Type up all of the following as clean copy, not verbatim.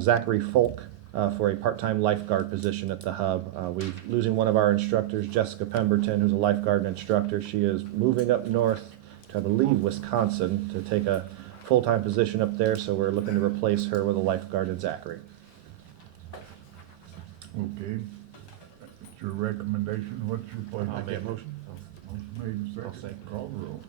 Zachary Folk for a part-time lifeguard position at the hub. We're losing one of our instructors, Jessica Pemberton, who's a lifeguard instructor. She is moving up north to, I believe, Wisconsin to take a full-time position up there, so we're looking to replace her with a lifeguard in Zachary. Okay. It's your recommendation. What's your pleasure? I'll make a motion. Motion made and I'll seconded. second. Call the roll.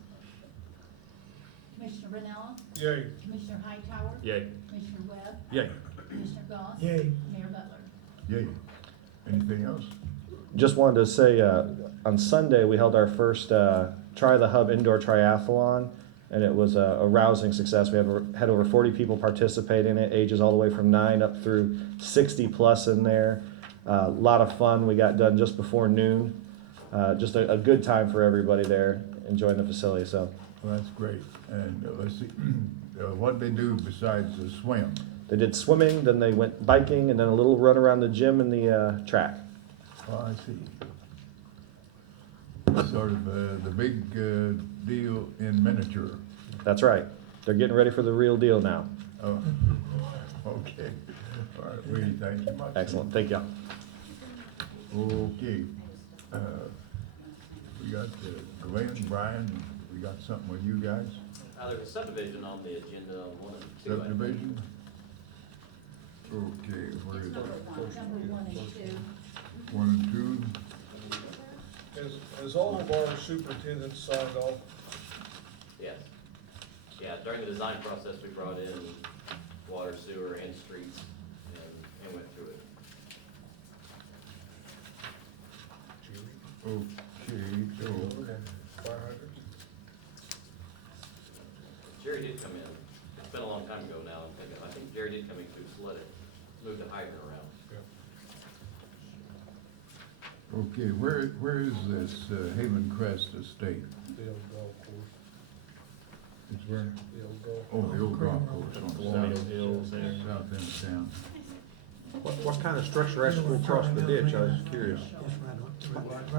Commissioner Brunella, Yay. Commissioner Hightower, Yay. Commissioner Webb, Yay. Commissioner Goss, Yay. Mayor Butler. Yay. Anything else? Just wanted to say, on Sunday, we held our first Try the Hub indoor triathlon, and it was a rousing success. We had over 40 people participate in it, ages all the way from 9 up through 60 plus in there. A lot of fun. We got done just before noon. Just a good time for everybody there enjoying the facility. So Well, that's great. And let's see, what they do besides the swim? they did swimming, then they went biking, and then a little run around the gym and the track. Oh, I see. Sort of the big deal in miniature. That's right. They're getting ready for the real deal now. Oh, okay. All right, Willie, thank you much. Excellent. Thank you. Okay. We got Glenn, Brian, we got something with you guys? There's a subdivision on the agenda, on one of the two. Subdivision? Okay, where is it? Number 1 and 2. 1 and 2? Has all of our superintendents signed off? Yes. Yeah, during the design process, we brought in water, sewer, and streets, and went through it. Okay, so, Fire hydrants? Jerry did come in. It's been a long time ago now. I think Jerry did come in to flood it, move the hydrant around. okay, where is this Haven Crest Estate? The old golf course. It's where? The old golf. Oh, the old golf course on Colonial south, Hills there. south end of town. What kind of structure has to go across the ditch? I was curious.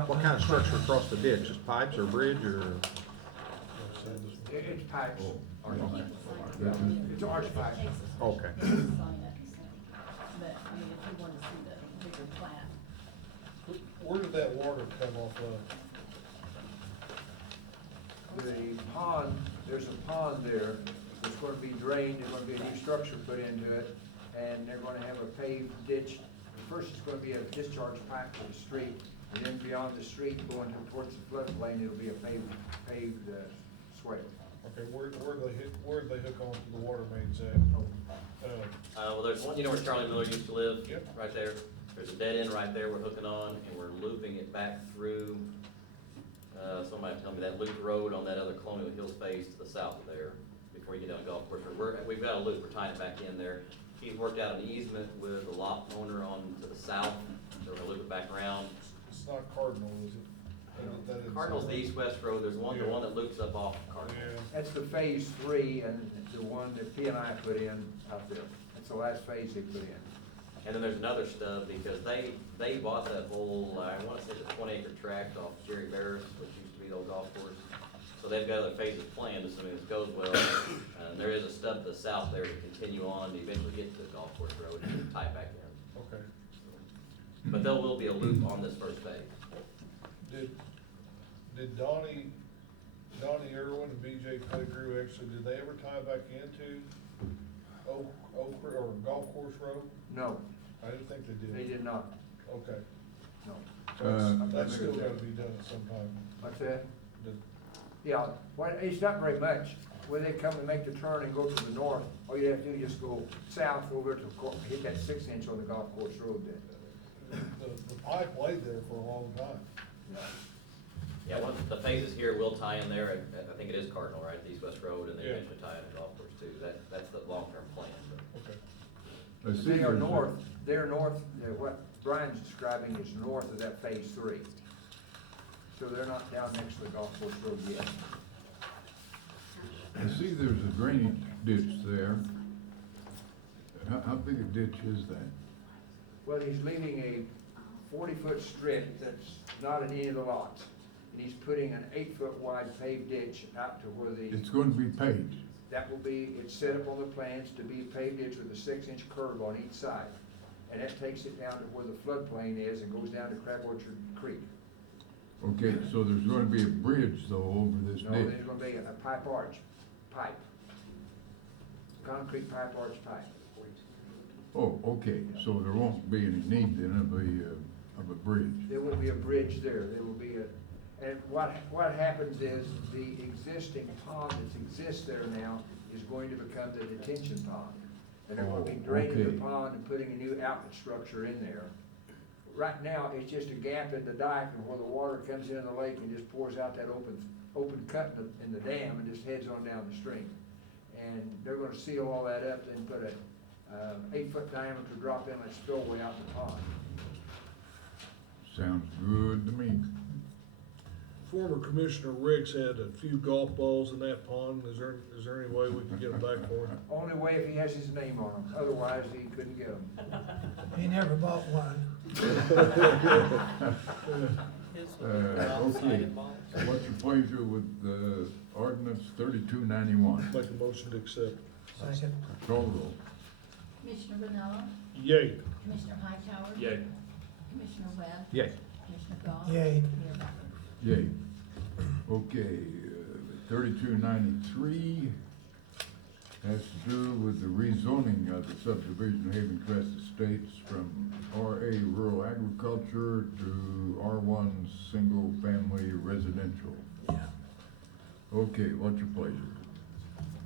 What kind of structure across the ditch? Just pipes or bridge or? It's pipes. Oh, It's arch pipes. Okay. But, I mean, if you want to see the bigger plan. Where did that water come off of? The pond, there's a pond there that's gonna be drained, there's gonna be a new structure put into it, and they're gonna have a paved ditch. First, it's gonna be a discharge pipe to the street, and then beyond the street, going towards the floodplain, it'll be a paved swale. Okay, where they hook onto the water mains at? Well, there's one, you know where Charlie Miller used to live? Yep. Right there. There's a dead end right there we're hooking on, and we're looping it back through, somebody tell me that loop road on that other Colonial Hills phase to the south of there, before you get down the golf course. We've got a loop, we're tying it back in there. He's worked out an easement with the lot owner on to the south, so we're gonna loop it back around. It's not Cardinal, is it? That is- Cardinal's the east-west road, there's one, the one that loops up off Cardinal. Yeah. That's the phase 3, and the one that P&I put in out there. That's the last phase they put in. And then there's another stub, because they bought that whole, I wanna say the 20-acre tract off Jerry Barris, which used to be the old golf course. So they've got other phases planned, assuming this goes well. And there is a stub to the south there to continue on, to eventually get to the golf course road and tie it back in. Okay. But there will be a loop on this first phase. Did Donnie Irwin and BJ Pettigrew actually, did they ever tie back into Oak or Golf Course Road? No, I didn't think they did. they did not. Okay. No. That's still gotta be done at some time. What's that? The- Yeah, well, it's not very much. When they come and make the turn and go to the north, all you have to do is just go south over to, hit that 6-inch on the golf course road there. The pipe laid there for a long time. Yeah, once the phases here will tie in there, I think it is Cardinal, right, the east-west road, and then Yeah. eventually tie in the golf course too. That's the long-term plan, but. Okay. I see They are there's a- north, what Brian's describing is north of that phase 3. So they're not down next to the golf course road yet. I see there's a drainage ditch there. How big a ditch is that? Well, he's leaving a 40-foot strip that's not in any of the lots. And he's putting an 8-foot wide paved ditch out to where It's going to be paved. that will be, it's set up on the plans to be a paved ditch with a 6-inch curve on each side. And that takes it down to where the floodplain is and goes down to Crab Orchard Creek. Okay, so there's gonna be a bridge though over this No, ditch? there's gonna be a pipe arch, pipe. Concrete pipe arch pipe. Oh, okay, so there won't be any need then of a bridge? There will be a bridge there, there will be a, and what happens is the existing pond that exists there now is going to become the detention pond. And they're gonna be Oh, draining okay. the pond and putting a new outlet structure in there. Right now, it's just a gap in the dike and where the water comes into the lake and just pours out that open cut in the dam and just heads on down the stream. And they're gonna seal all that up and put a 8-foot diameter drop inlet spillway out in the pond. Sounds good to me. Former Commissioner Riggs had a few golf balls in that pond. Is there any way we can get them back for him? Only way if he has his name on them, otherwise he couldn't get them. He never bought one. Okay, what's your pleasure with, ordinance 3291? Make a motion to accept. Second. Call the roll. Commissioner Vanilla, Yay. Commissioner Hightower. Yay. Commissioner Webb. Yay. Commissioner Goss. Yay. Mayor Buckles. Yay. Okay, 3293 has to do with the rezoning of the subdivision Haven Crest Estates from RA Rural Agriculture to R1 Single Family Residential. Yeah, Okay, what's your pleasure?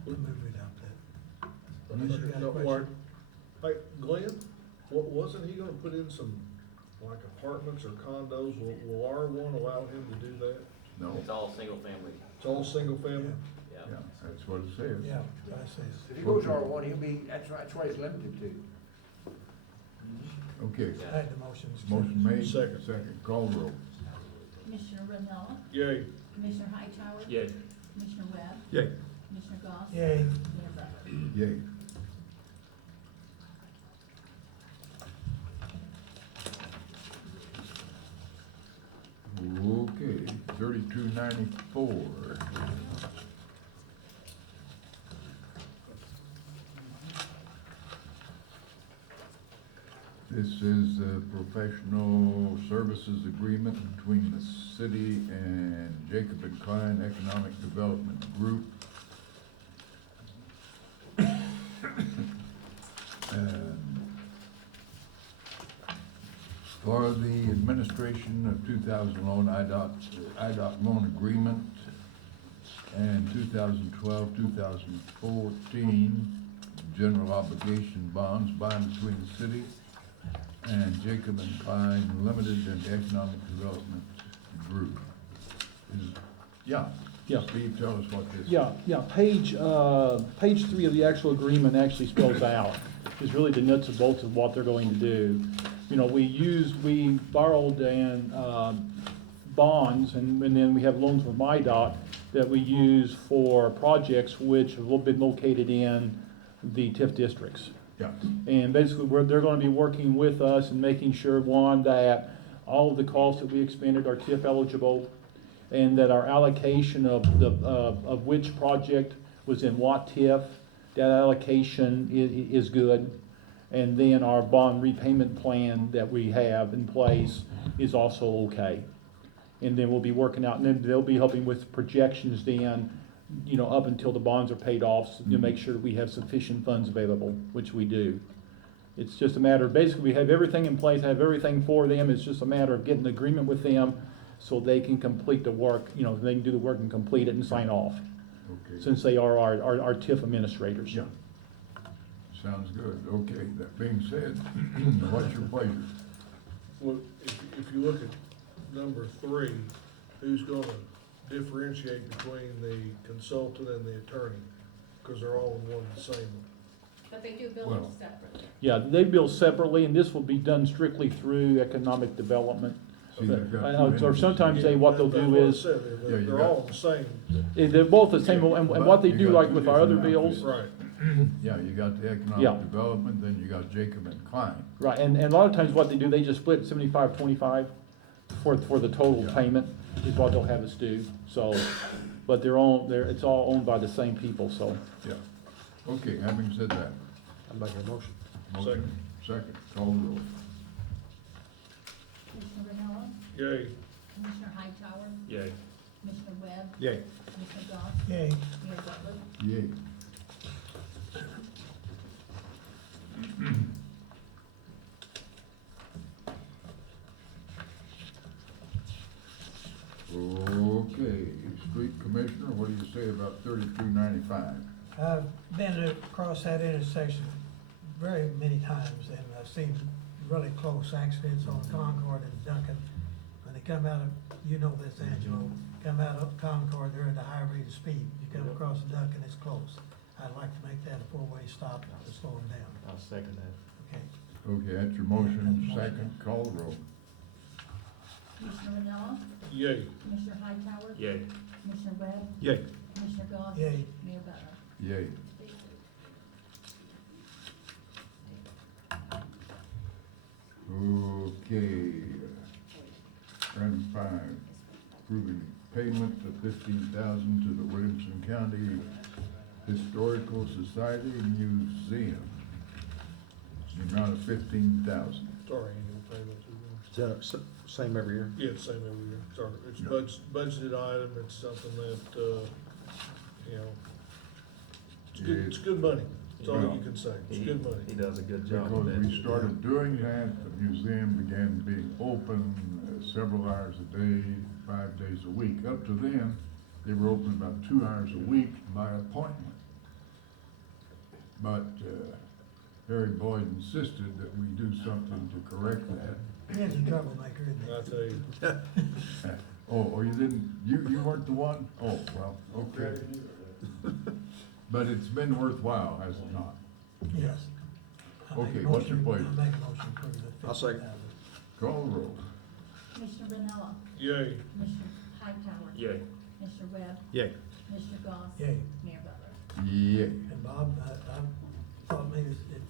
we'll move it up there. Unless you got a No, question. Mark. Hey, Glenn, wasn't he gonna put in some, like apartments or condos? Will R1 allow him to do that? No? It's all single family, It's all single family? yeah. Yeah, that's what it says. Yeah, I see. If he goes R1, he'll be, that's what he's limited to. Okay, I had the motion. motion made. Second. Second, call the roll. Commissioner Vanilla, Yay. Commissioner Hightower. Yay. Commissioner Webb. Yay. Commissioner Goss. Yay. Mayor Buckles. Yay. Okay, 3294. This is a professional services agreement between the city and Jacob and Klein Economic Development Group. For the administration of 2000 loan IDOT loan agreement and 2012, 2014 general obligation bonds by and between the city and Jacob and Klein Limited and the Economic Development Group. Yeah. Yeah. Steve, tell us what this is. Yeah, page 3 of the actual agreement actually spells out, is really the nuts and bolts of what they're going to do. You know, we borrowed and, bonds, and then we have loans from MIDOT that we use for projects which have been located in the TIF districts. Yeah. And basically, they're gonna be working with us and making sure, one, that all of the costs that we expended are TIF eligible, and that our allocation of which project was in what TIF, that allocation is good. And then our bond repayment plan that we have in place is also okay. And then we'll be working out, and then they'll be helping with projections then, you know, up until the bonds are paid off, to make sure that we have sufficient funds available, which we do. It's just a matter of, basically, we have everything in place, have everything for them, it's just a matter of getting an agreement with them so they can complete the work, you know, they can do the work and complete it and sign off, Okay. since they are our TIF administrators. Yeah. Sounds good. Okay, that being said, what's your pleasure? Well, if you look at number 3, who's gonna differentiate between the consultant and the attorney? Because they're all in one and the same. But they do bill Well- them separately. Yeah, they bill separately, and this will be done strictly through economic development. See, they've got Or two sometimes they, what they'll That's do what I is, said, Yeah, you they're got- all the same. they're both the same, and what they But do, you got like two with our other different bills, outfits. Right. Yeah, you got the Yeah. economic development, then you got Jacob and Klein. right, and a lot of times what they do, they just split 75, 25 for the total Yeah. payment, is what they'll have us do, so, but it's all owned by the same people, so. Yeah. Okay, having said that, I'm making a motion. motion, second, call the roll. Commissioner Vanilla, Yay. Commissioner Hightower, Yay. Commissioner Webb, Yay. Commissioner Goss, Yay. Mayor Butler. Yay. Okay, street commissioner, what do you say about 3295? I've been across that intersection very many times, and I've seen really close accidents on Concord and Duncan. When they come out of, you know this, Angelo, come out of Concord, they're at a high rate of speed. You come across Duncan, it's close. I'd like to make that a four-way stop to slow them down, I'll second that. okay? Okay, that's your motion, second, call the roll. Commissioner Vanilla, Yay. Commissioner Hightower, Yay. Commissioner Webb, Yay. Commissioner Goss, Yay. Mayor Butler. Yay. Okay, item 5, approving payment of $15,000 to the Williamson County Historical Society Museum. The amount of $15,000. It's our annual payment to them. Is that same every year? Yeah, it's same every year. It's our, it's Yeah. budgeted item. It's something that, you know, it's good money. That's all you can say. It's good money. He does a good Because we started doing that, the museum began being open several hours a day, 5 days a week. Up to then, they were open about 2 hours a week by appointment. But Harry Boyd insisted that we do something to correct that. He's a troublemaker, isn't I tell you, Oh, you didn't, you weren't the one? Oh, well, okay. But it's been worthwhile, has it not? he? Yes. I make a Okay, what's your motion- pleasure? I make a motion for the I'll second. $15,000. Call the roll. Commissioner Vanilla, yay. Commissioner Hightower, Yay. Commissioner Webb, Yay. Commissioner Goss, Yay. Mayor Butler. Yeah. And Bob, I thought maybe if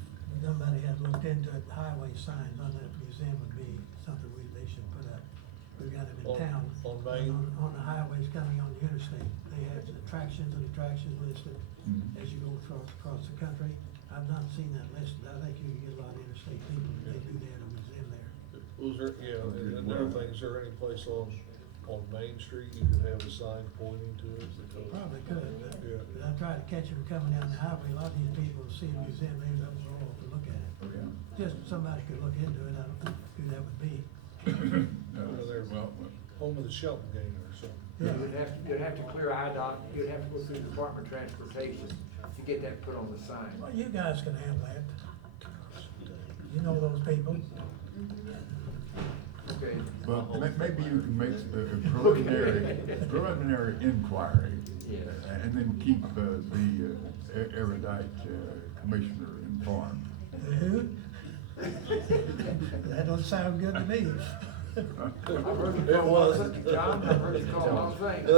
somebody had looked into it, highway signs on that museum would be something they should put up. We've got them in On- town. on Main? On the highways coming on the interstate. They have attractions listed Mhm. as you go across the country. I've not seen that listed. I think you can get a lot of interstate people, they do that at a museum there. Was there, yeah, and another thing, is there any place on Main Street you could have a sign pointing to it? Because- Probably could, but Yeah. I try to catch them coming down the highway. A lot of these people see a museum, they don't go off and look at it. Okay. Just somebody could look into it. I don't know who that would be. Over there. Well, Home of the Shelton game or something. Yeah. You'd have to clear IDOT, you'd have to go through the Department of Transportation to get that put on the sign. Well, you guys can handle that. You know those people. Okay. well, maybe you can make a preliminary inquiry. Yeah. And then keep the erudite commissioner informed. Who? That don't sound good to me. I've heard it It called, wasn't. John, I've heard it called all things.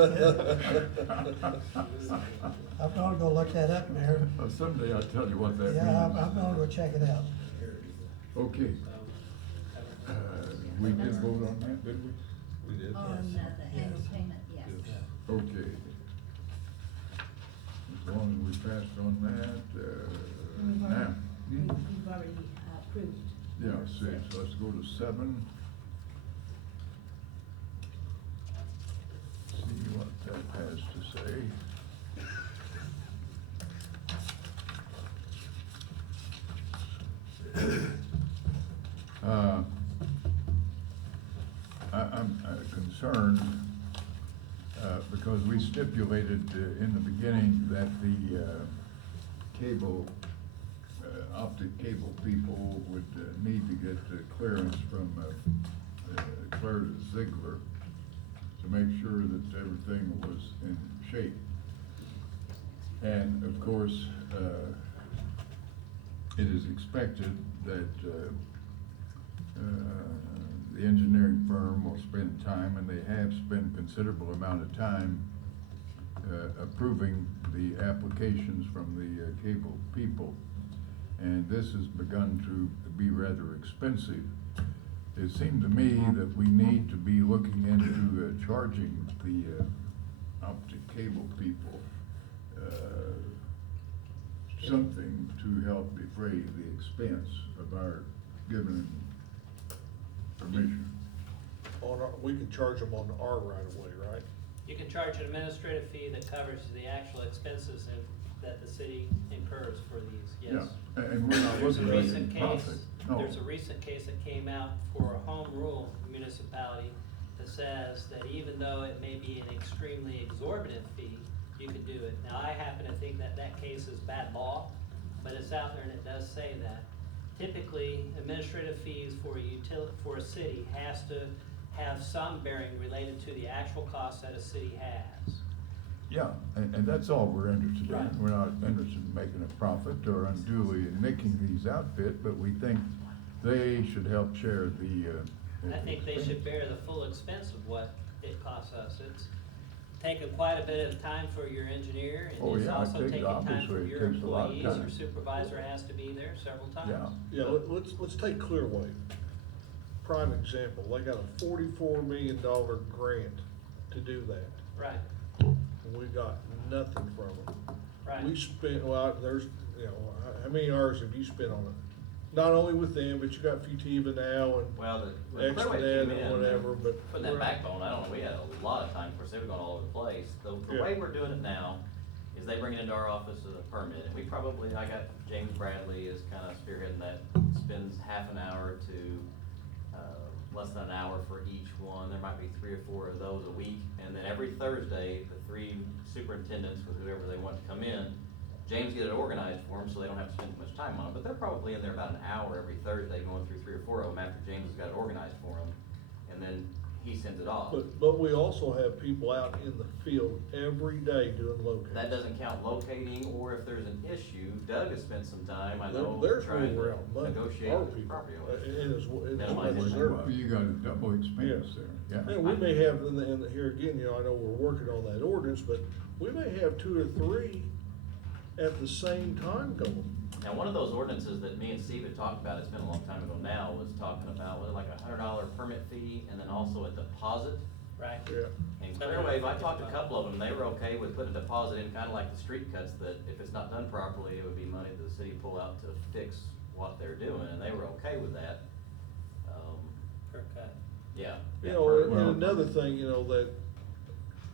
I'm gonna go look that up, Mayor. Someday I'll tell you what that means. Yeah, I'm gonna go check it out. Okay. We did vote on that, did we? We did. On the annual Yes. payment, yes. Okay. As long as we passed on that, We've now, already- We've already approved. yeah, 6, let's go to 7. See what that has to say. I'm concerned, because we stipulated in the beginning that the cable, optic cable people would need to get clearance from Claire Ziegler to make sure that everything was in shape. And of course, it is expected that the engineering firm will spend time, and they have spent considerable amount of time approving the applications from the cable people. And this has begun to be rather expensive. It seemed to me that we need to be looking into charging the optic cable people, something to help defray the expense of our giving them permission. We can charge them on our right of way, right? You can charge an administrative fee that covers the actual expenses that the city incurs for these, yes. Yeah, and we're not There's a looking at recent any profit, case, no. there's a recent case that came out for a home rule municipality that says that even though it may be an extremely exorbitant fee, you can do it. Now, I happen to think that that case is bad law, but it's out there and it does say that. Typically, administrative fees for a city has to have some bearing related to the actual costs that a city has. Yeah, and that's all we're interested in. Right. We're not interested in making a profit or unduly nicking these outfit, but we think they should help share the, I think they should bear the full expense of what it costs us. It's taken quite a bit of time for your engineer, Oh, and it's yeah, it also takes- taken time obviously for it your takes a lot of employees. time. Your supervisor has to be there several times. yeah. Yeah, let's take Clearway. Prime example, they got a $44 million grant to do that, Right, and we got nothing from them. right. We spent, well, there's, you know, how many hours have you spent on it? Not only with them, but you got Futiva now and Well, when Clearway Exnet came in, and whatever, but. putting that backbone, I don't know, we had a lot of time, of course, they were going all over the place. The Yeah. way we're doing it now is they bring it into our office as a permit, and we probably, I got James Bradley is kind of spearheading that, spends half an hour to, less than an hour for each one. There might be 3 or 4 of those a week, and then every Thursday, the 3 superintendents with whoever they want to come in, James get it organized for them, so they don't have to spend too much time on it, but they're probably in there about an hour every Thursday, going through 3 or 4 of them after James has got it organized for them, and then he sends it off. But we also have people out in the field every day doing locates. That doesn't count locating, or if there's an issue, Doug has spent some time, I There- know, There's trying where we're to out money, negotiate our with people, property and owners. it's Minimize what it. deserved. You got a double expense there, yeah. And we may have, and here again, you know, I know we're working on that ordinance, but we may have 2 or 3 at the same time going. Now, one of those ordinances that me and Steve had talked about, it's been a long time ago now, was talking about, was it like $100 permit fee, and then also a deposit? Right. Yeah. And Clearwave, I talked to a couple of them, they were okay with putting a deposit in, kinda like the street cuts, that if it's not done properly, it would be money that the city pull out to fix what they're doing, and they were okay with that. Per cut. Yeah. You yeah, know, per- and another thing, you know, that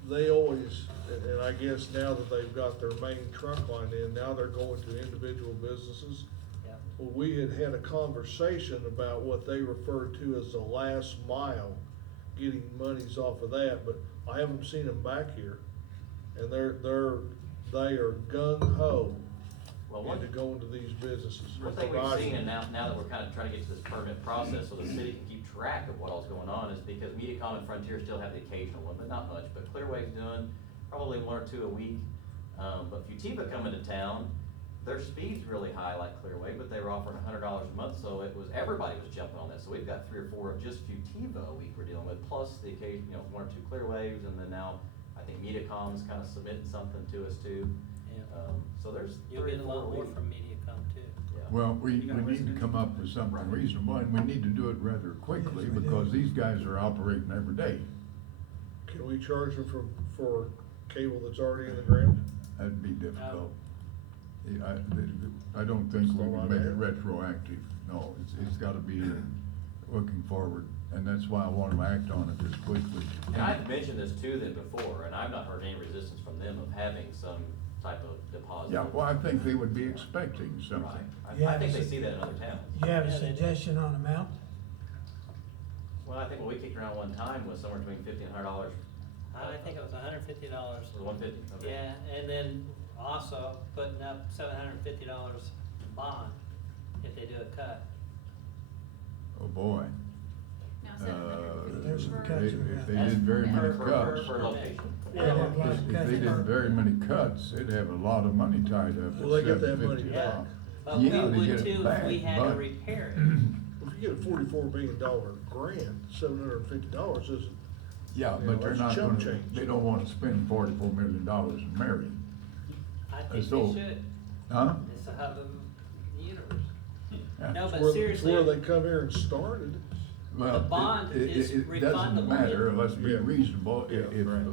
they always, and I guess now that they've got their main trunk line in, now they're going to individual businesses. Yep. Well, we had had a conversation about what they referred to as the last mile, getting monies off of that, but I haven't seen them back here. And they are gung ho Well, one, into going to these businesses. one thing we've seen, and now that we're kinda trying to get to this permit process, so the city can keep track of what all's going on, is because MediaCom and Frontier still have the occasional one, but not much, but Clearwave's doing probably 1 or 2 a week. But Futiva coming to town, their speed's really high like Clearwave, but they were offering $100 a month, so everybody was jumping on this. So we've got 3 or 4 of just Futiva a week we're dealing with, plus the occasion, 1 or 2 Clearwaves, and then now I think MediaCom's kinda submitting something to us too. Yeah. So there's You'll 3 get or a 4 lot a more week. from MediaCom too. Yeah. Well, we need to come up with something reasonable, and we need to do it rather quickly, Yes, we do. because these guys are operating every day. Can we charge them for cable that's already in the ground? That'd be difficult. Yeah, I don't think we can make it retroactive, no, it's gotta be looking forward, and that's why I want to act on it this quickly. And I've mentioned this to them before, and I've not heard any resistance from them of having some type of deposit. Yeah, well, I think they would be expecting Right. something. I think they see that in other towns. You have a Yeah, they do. suggestion on amount? Well, I think what we kicked around one time was somewhere between $50 and $100. I think it was $150. Was it 150? Okay. Yeah, and then also putting up $750 bond if they do a cut. Oh, boy. Now, There's some If cuts they around. did very many Per cuts, location. Yeah, a lot of if cuts they did per- very many cuts, they'd have a lot of money tied up. Will they get that at money $750. back? But Yeah, we they would get it too if back, we had to but- repair it. If you get a $44 million grant, $750 isn't, Yeah, Yeah, but they're that's not chump gonna, change. they don't wanna spend $44 million in Marion. I think So- they should. Huh? It's the hub of the universe. Yeah. No, it's but where, it's seriously. where they come here and started. Well, bond is it doesn't refundable. matter, let's be Yeah. reasonable, Yeah, if right.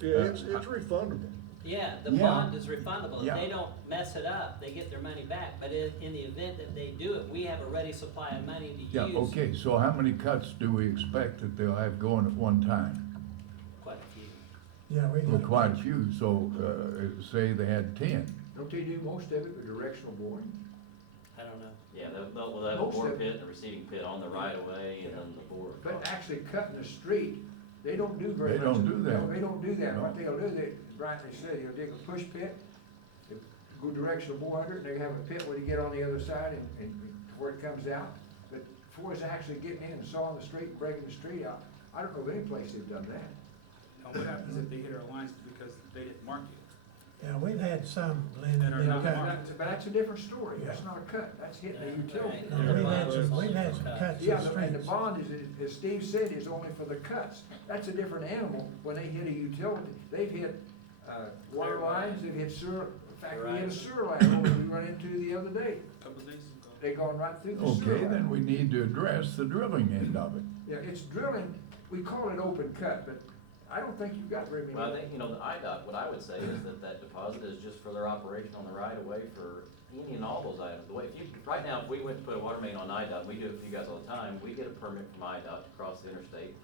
Yeah, it's refundable. Yeah, the Yeah. bond is refundable. If Yeah. they don't mess it up, they get their money back. But in the event that they do it, we have a ready supply of money to Yeah, use. okay, so how many cuts do we expect that they'll have going at one time? Quite a few. Yeah, we Well, got. quite a few, so, say they had 10. Don't they do most of it with directional boring? I don't know. Yeah, they'll have a Most bore of- pit and a receiving pit on the right of way and then the bore. But actually cutting the street, they don't do very They much. don't do that. No, they don't do that. No. What they'll do, they, rightly said, they'll dig a push pit, they go directional bore under it, and they have a pit where you get on the other side and where it comes out. But before it's actually getting in and sawing the street, breaking the street out, I don't know of any place they've done that. Now, what happens if they hit our lines because they didn't mark it? Yeah, we've had some, Glenn, that And are been not cut. marked. But that's a different story. That's Yeah. not a cut. That's hitting the Yeah, utility. right. No, we've had some cuts Yeah, of and the streets. bond is, as Steve said, is only for the cuts. That's a different animal when they hit a utility. They've hit, water lines, they've hit sewer, in fact, we hit a Right. sewer line we run into the other day. A couple days ago. They gone right through the sewer Okay, line. then we need to address the drilling end of it. Yeah, it's drilling, we call it open cut, but I don't think you've got very many. Well, I think, the IDOT, what I would say is that deposit is just for their operation on the right of way for any and all those items. The way, right now, if we went to put a water main on IDOT, we do it for you guys all the time, we get a permit from IDOT to cross the interstate.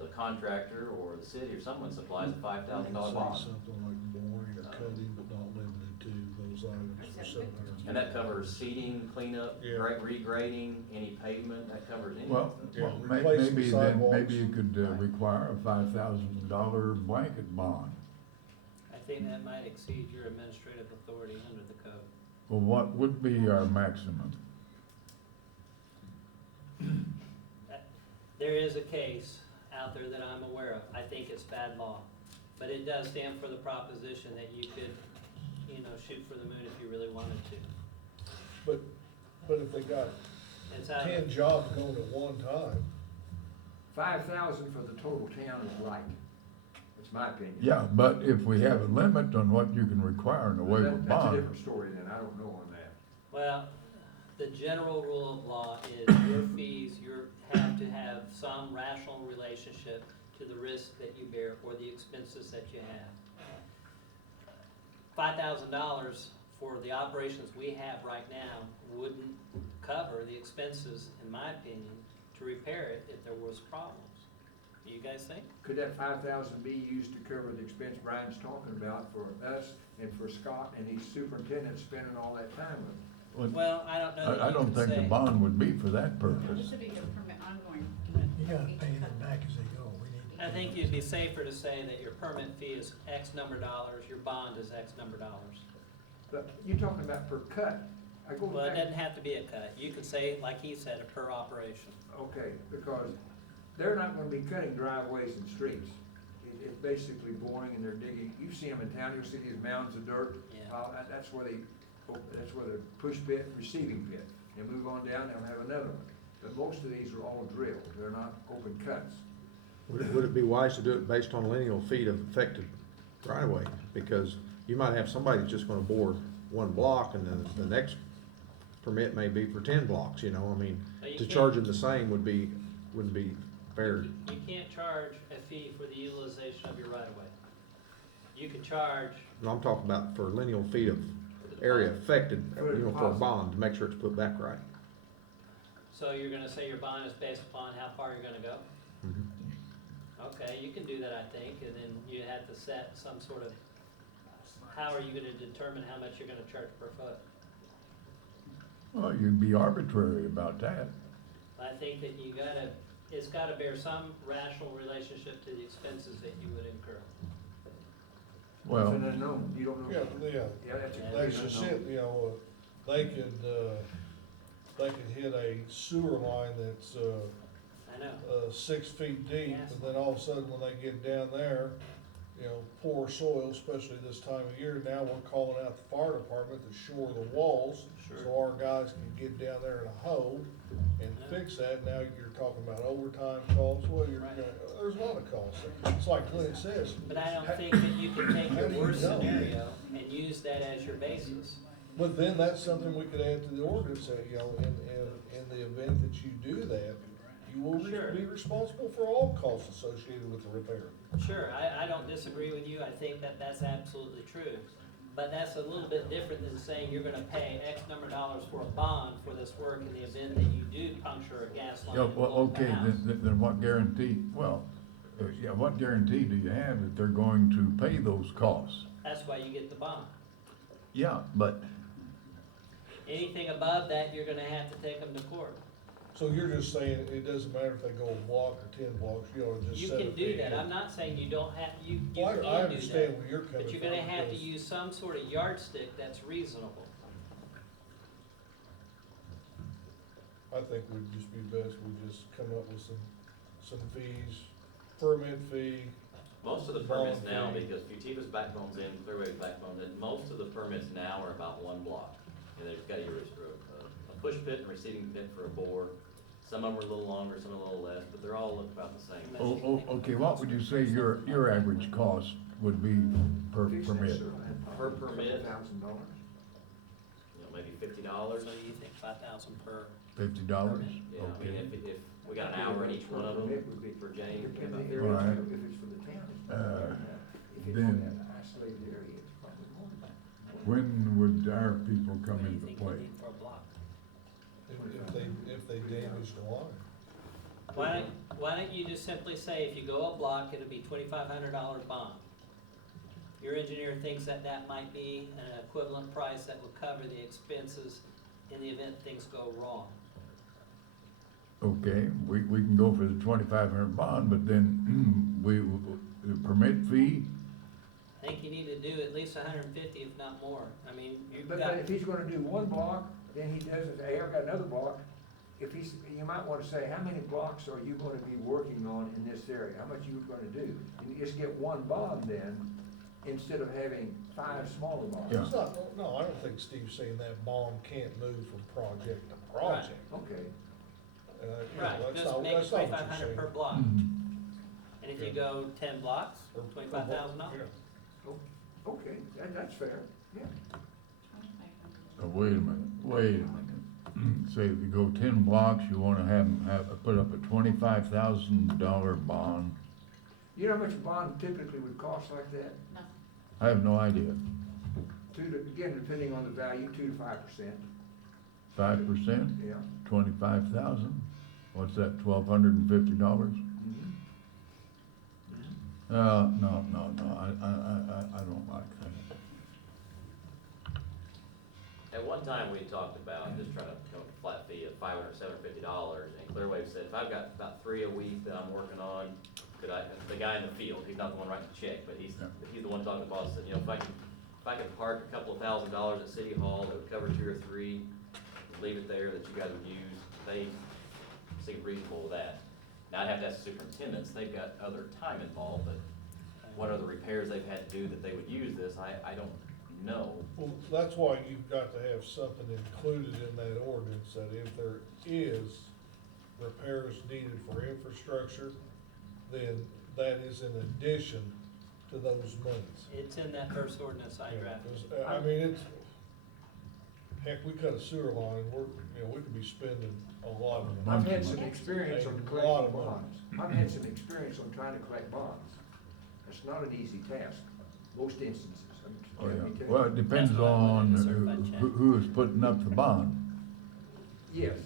The contractor or the city or someone supplies a $5,000 bond. Something like boring or cutting, but not limited to those items for $700. And that covers seeding, cleanup, Yeah. regrading, any pavement, that covers any Well, of Yeah, may- replacing maybe then, sidewalks. maybe you could require a $5,000 blanket bond. I think that might exceed your administrative authority under the code. Well, what would be our maximum? There is a case out there that I'm aware of. I think it's bad law. But it does stand for the proposition that you could, shoot for the moon if you really wanted to. But if they got It's out 10 jobs going at one time, 5,000 for the total town is right. That's my opinion. Yeah, but if we have a limit on what you can require in the way of a That's a bond, different story then, I don't know on that. Well, the general rule of law is your fees, you have to have some rational relationship to the risk that you bear or the expenses that you have. $5,000 for the operations we have right now wouldn't cover the expenses, in my opinion, to repair it if there was problems. You guys think? Could that 5,000 be used to cover the expense Brian's talking about for us and for Scott and his superintendent spending all that time with him? Well, I don't know that I you don't can think the say. bond would be for that purpose. This would be your permit ongoing. You gotta pay them back as they go. We need to. I think you'd be safer to say that your permit fee is X number of dollars, your bond is X number of dollars. But you're talking about per cut. I go Well, it back, doesn't have to be a cut. You could say, like he said, a per operation. okay, because they're not gonna be cutting driveways and streets. It's basically boring and they're digging, you see them in town, you'll see these mounds of dirt. Yeah. That's where the push pit, receiving pit. And move on down, they'll have another one. But most of these are all drilled, they're not open cuts. Would it be wise to do it based on lineal feet of affected right of way? Because you might have somebody that's just gonna bore one block and then the next permit may be for 10 blocks, I mean, But you to can't- charge them the same wouldn't be fair. You can't charge a fee for the utilization of your right of way. You could charge, And I'm talking about for lineal feet of area affected, for a bond, to make sure it's put back right. so you're gonna say your bond is based upon how far you're gonna go? Mhm. Okay, you can do that, I think, and then you have to set some sort of, how are you gonna determine how much you're gonna charge per foot? Well, you'd be arbitrary about that. I think that it's gotta bear some rational relationship to the expenses that you would incur. It's Well, an unknown, you don't know. yeah, Yeah, that's a Yeah. they complete should unknown. sit, they could hit a sewer line that's, I know. 6 feet deep, Yes. and then all of a sudden, when they get down there, poor soil, especially this time of year, now we're calling out the fire department to shore the walls, so our guys can get down there in a hoe and Yeah. fix that. Now you're talking about overtime costs, well, Right. there's a lot of costs. It's like Glenn says. But I don't think that you can take How your do you worst know? scenario and use that as your basis. But then that's something we could add to the ordinance, that, in the event that you do that, you will Sure. be responsible for all costs associated with the repair. Sure, I don't disagree with you, I think that that's absolutely true. But that's a little bit different than saying you're gonna pay X number of dollars for a bond for this work in the event that you do puncture a gas line Yeah, and well, blow up the okay, house. then what guarantee, well, yeah, what guarantee do you have that they're going to pay those costs? That's why you get the bond. Yeah, but, Anything above that, you're gonna have to take them to court. So you're just saying it doesn't matter if they go a block or 10 blocks, you ought to just You set can it. do that, I'm not saying you don't have, you Well, can do I that. understand where you're coming from. But you're gonna have to because use some sort of yardstick that's reasonable. I think we'd just be best, we just come up with some fees, permit fee. Most of the permits Bond now, fee. because Futiva's backbone's in, Clearwave's backbone's in, most of the permits now are about one block. And they've got a push pit and receiving pit for a bore. Some of them are a little longer, some are a little less, but they're all look about the same. okay, what would you say your average cost would be per permit? Per permit, $1,000. maybe $50. So you think 5,000 per, $50? Yeah, I mean, Okay. if we got an hour in each one of them, for Jane, it'd be about Depending All right. if it's for the county. If it's then- in an isolated area, it's probably more than that. When would our people come what do you into think you play? need for a block? If they damage the line. Why don't you just simply say, if you go a block, it'll be $2,500 bond? Your engineer thinks that that might be an equivalent price that will cover the expenses in the event things go wrong. Okay, we can go for the 2,500 bond, but then, the permit fee, I think you need to do at least 150, if not more. I mean, you've But got, if he's gonna do one block, then he does it, hey, I've got another block. If he's, you might wanna say, how many blocks are you gonna be working on in this area? How much you gonna do? And you just get one bond then, instead of having 5 smaller bonds. Yeah. It's not, no, I don't think Steve's saying that bond can't move from project to project. Okay, right, That's just not, make it that's not what you're 2,500 saying. per block. And if you Yeah. go 10 blocks, Or- $25,000. Yeah. okay, that's fair, yeah. wait a minute. Say if you go 10 blocks, you wanna put up a $25,000 bond. You know how much a bond typically would cost like that? I have no idea. Again, depending on the value, 2 to 5%. 5%, Yeah. 25,000, what's that, $1,250? Mhm. No, I don't like that. at one time, we talked about just trying to come up with a flat fee of $500, $750, and Clearwave said, if I've got about 3 a week that I'm working on, the guy in the field, he's not the one writing the check, but he's the one talking to the boss, said, if I could park a couple of $1,000s at City Hall, that would cover 2 or 3, leave it there that you guys would use, they seem reasonable with that. Now, I'd have to ask the superintendents, they've got other time involved, but what other repairs they've had to do that they would use this, I don't know. Well, that's why you've got to have something included in that ordinance, that if there is repairs needed for infrastructure, then that is in addition to those monies. It's in that first ordinance I Yeah, drafted. 'cause, I mean, it's, heck, we cut a sewer line, we could be spending a lot of money. I've had some experience on A lot collecting of money. bonds. I've had some experience on trying to collect bonds. It's not an easy task, most instances. Oh, Let yeah. me tell you. Well, it depends That's why I on wanted a certified check. who is putting up the bond. Yes,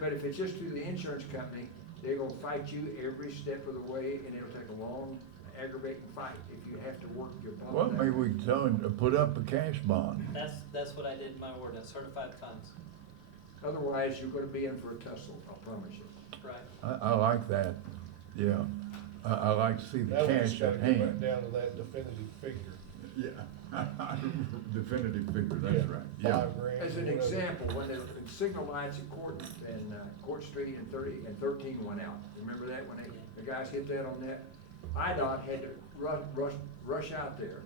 but if it's just through the insurance company, they're gonna fight you every step of the way, and it'll take a long, aggravating fight if you have to work your bond. Well, out. maybe we can tell him to put up a cash bond. That's what I did in my ordinance, certified funds, Otherwise, you're gonna be in for a tussle, I promise you. right? I like that, yeah. I like to see the Now we just cash gotta at go back hand. down to that definitive figure. Yeah, definitive figure, that's right, yeah. $5,000. As an whatever. example, when the signal lights at Court and Court Street and 30 and 13 went out, remember that, when the guys hit that on that? IDOT had to rush out there,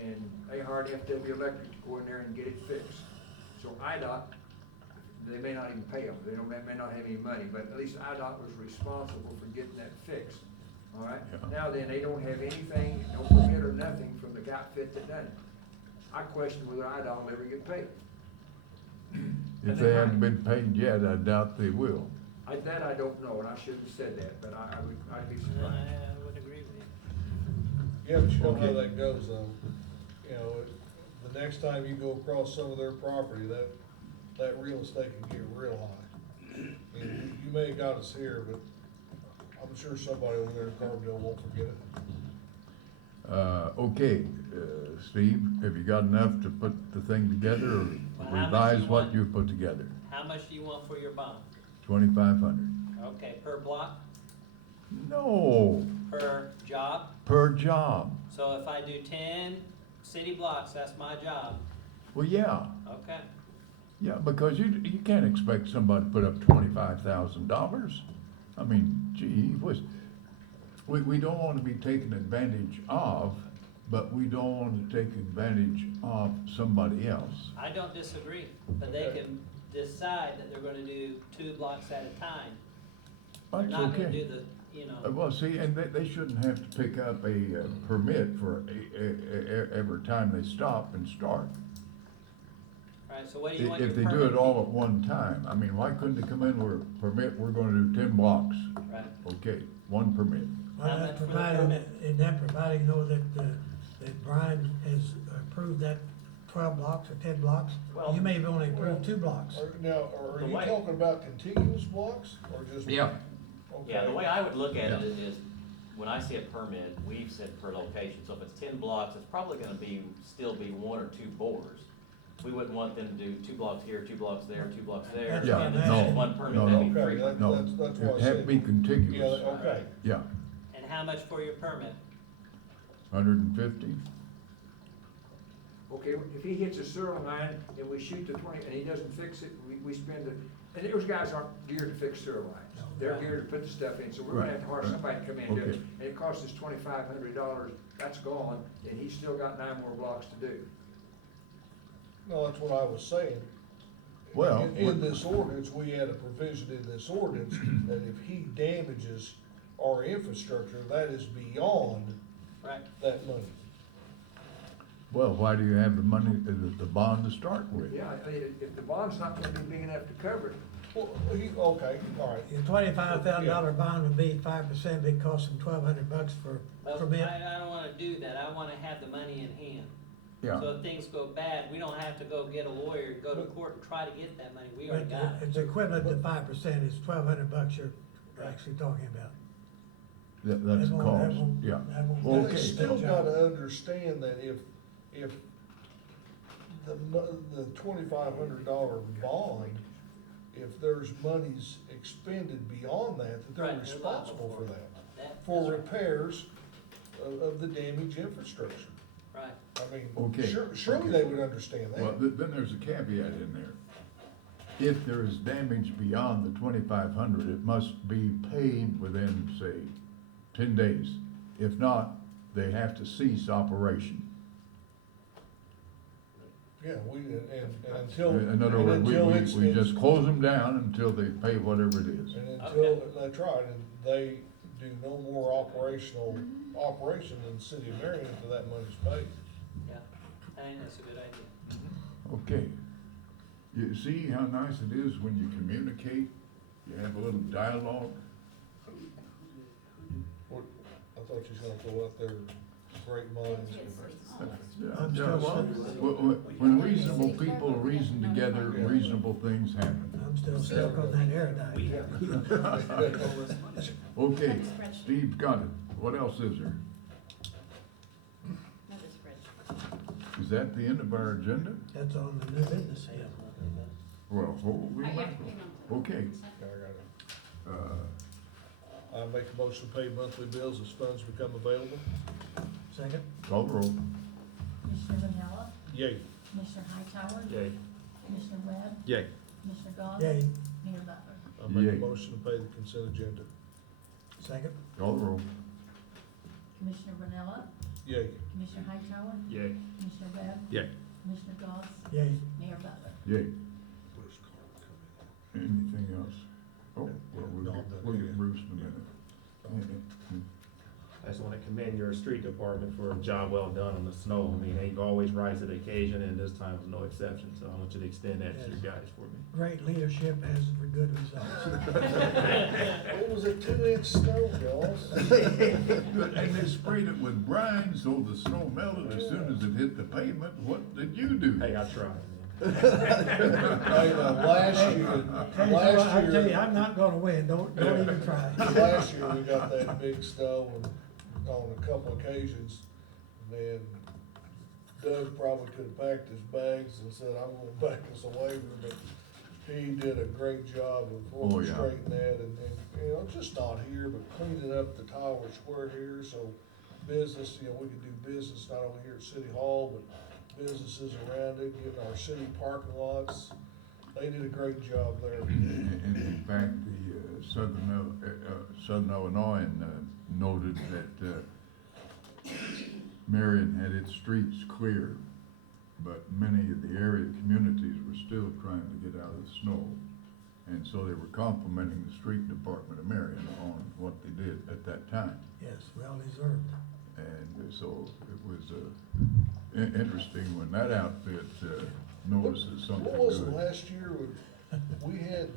and they hired FW Electric to go in there and get it fixed. So IDOT, they may not even pay them, they may not have any money, but at least IDOT was responsible for getting that fixed, all right? Yeah. Now then, they don't have anything, no permit or nothing from the outfit that done it. I question whether IDOT will ever get paid. If they haven't been paid yet, I doubt they will. That I don't know, and I shouldn't have said that, but I'd be surprised. I would agree with you. Yeah, but you know how Okay. that goes though. You know, the next time you go across some of their property, that real estate can get real high. And you may have got us here, but I'm sure somebody over there in Carbondale won't forget it. Okay, Steve, have you got enough to put the thing together, or Well, how much revise you what want? you put together? How much do you want for your bond? 2,500. Okay, per block, No, per job? per job. So if I do 10 city blocks, that's my job. Well, yeah, Okay. yeah, because you can't expect somebody to put up $25,000. I mean, gee whiz. We don't want to be taken advantage of, but we don't want to take advantage of somebody else. I don't disagree, but they can decide that they're gonna do 2 blocks at a time. They're That's not gonna do okay. the, you know, Well, see, and they shouldn't have to pick up a permit for every time they stop and start. alright, so what do you want your If they permit do to it all be? at one time, I mean, why couldn't they come in with a permit, we're gonna do 10 blocks? Right, Okay, one permit. Well, How that's much for the providing, permit? isn't that providing, though, that Brian has approved that 12 blocks or 10 blocks? Well- You may have only approved 2 blocks. Now, are The you way- talking about contiguous blocks or just? Yeah. Okay. Yeah, the way I would look at it is, when I see a permit, we've said per location, so if it's 10 blocks, it's probably gonna still be 1 or 2 bores. We wouldn't want them to do 2 blocks here, 2 blocks there, 2 blocks there, That's Yeah, and then no, just one permit, no, that'd be no. Okay, 3. that- No, that's what I it have to be said. Yeah, contiguous, okay. yeah, and how much for your permit? 150. Okay, if he hits a sewer line and we shoot the 20, and he doesn't fix it, we spend it, and those guys aren't geared to fix sewer lines. They're geared to put the stuff in, so we're gonna have to hire Right, somebody to come in and do it. okay. And it costs us $2,500, that's gone, and he's still got 9 more blocks to do. No, that's what I was saying. Well, In this ordinance, we had a provision in this ordinance that if he damages our infrastructure, that is beyond Right, that money. Well, why do you have the money, the bond to start with? Yeah, if the bond's not gonna be big enough to cover it, Well, okay, all right. Your $25,000 bond would be 5%, it'd cost them $1,200 for well, permit. I don't wanna do that, I wanna have the money in hand. Yeah, So if things go bad, we don't have to go get a lawyer, go to court and try to get that money, we already But got it. it's equivalent to 5%, it's $1,200 you're actually talking about. that's That the won't- cost, that won't- yeah. that won't Well, do They okay, still the job. gotta understand that if the $2,500 bond, if there's monies expended beyond that they're Right, they're liable responsible for for it. that. For That's right. repairs of the damaged infrastructure. Right, I mean, Okay, surely okay. they would understand Well, that. then there's a caveat in there. If there is damage beyond the 2,500, it must be paid within, say, 10 days. If not, they have to cease operation. Yeah, and until. In other and words, until it's- we just close them down until they pay whatever it is. And until, that's right, and they do no more operation in the city of Marion until that money's paid. yeah, I think that's a good idea. Okay. You see how nice it is when you communicate, you have a little dialogue? What, I thought you was gonna throw out there great minds. Yeah, I'm yeah, still well, stuck. when reasonable people reason together, reasonable things happen. I'm still stuck on that air Okay, Steve's got it. What else is there? Another spreadsheet. Is that the end of our agenda? That's on the new business, yeah. Well, holy I have, mackerel. Okay, I got it. uh, I make a motion to pay monthly bills as funds become available. Second? call the roll. Commissioner Vanilla, Yay. Commissioner Hightower. Yay. Commissioner Webb, Yay. Commissioner Gauss. Yay. Mayor Butler. I make a Yay. motion to pay the consent agenda. Second? Call the roll. Commissioner Vanilla, Yay. Commissioner Hightower, Yay. Commissioner Webb, Yay. Commissioner Gauss, Yay. Mayor Butler. Yay. Anything else? Oh, well, No, I'm done. we'll get Bruce in a minute. That's the one that committed commend your street department for a job well done on the snow. I mean, they always rise to the occasion, and this time was no exception, so I want you to extend that to your guys for me. Great leadership has for good results. It was a 2-inch snow, y'all. And they sprayed it with brine, so the snow melted as soon as it hit the pavement. What did you do? Hey, I tried, man. Hey, last year, I tell you, I'm not gonna win, don't even try. last year we got that big snow on a couple occasions, and then Doug probably could've packed his bags and said, I'm gonna back us a waiver, but he did a great job of Oh, yeah. orchestrating that and, you know, just not here, but cleaning up the Tower Square here, so business, you know, we could do business not only here at City Hall, but businesses around it, getting our city parking lots. They did a great job there. In fact, the Southern Illinois noted that Marion had its streets clear, but many of the area communities were still trying to get out of the snow. And so they were complimenting the street department of Marion on what they did at that time. Yes, well deserved. And so it was interesting when that outfit notices something What was it good. last year when we had,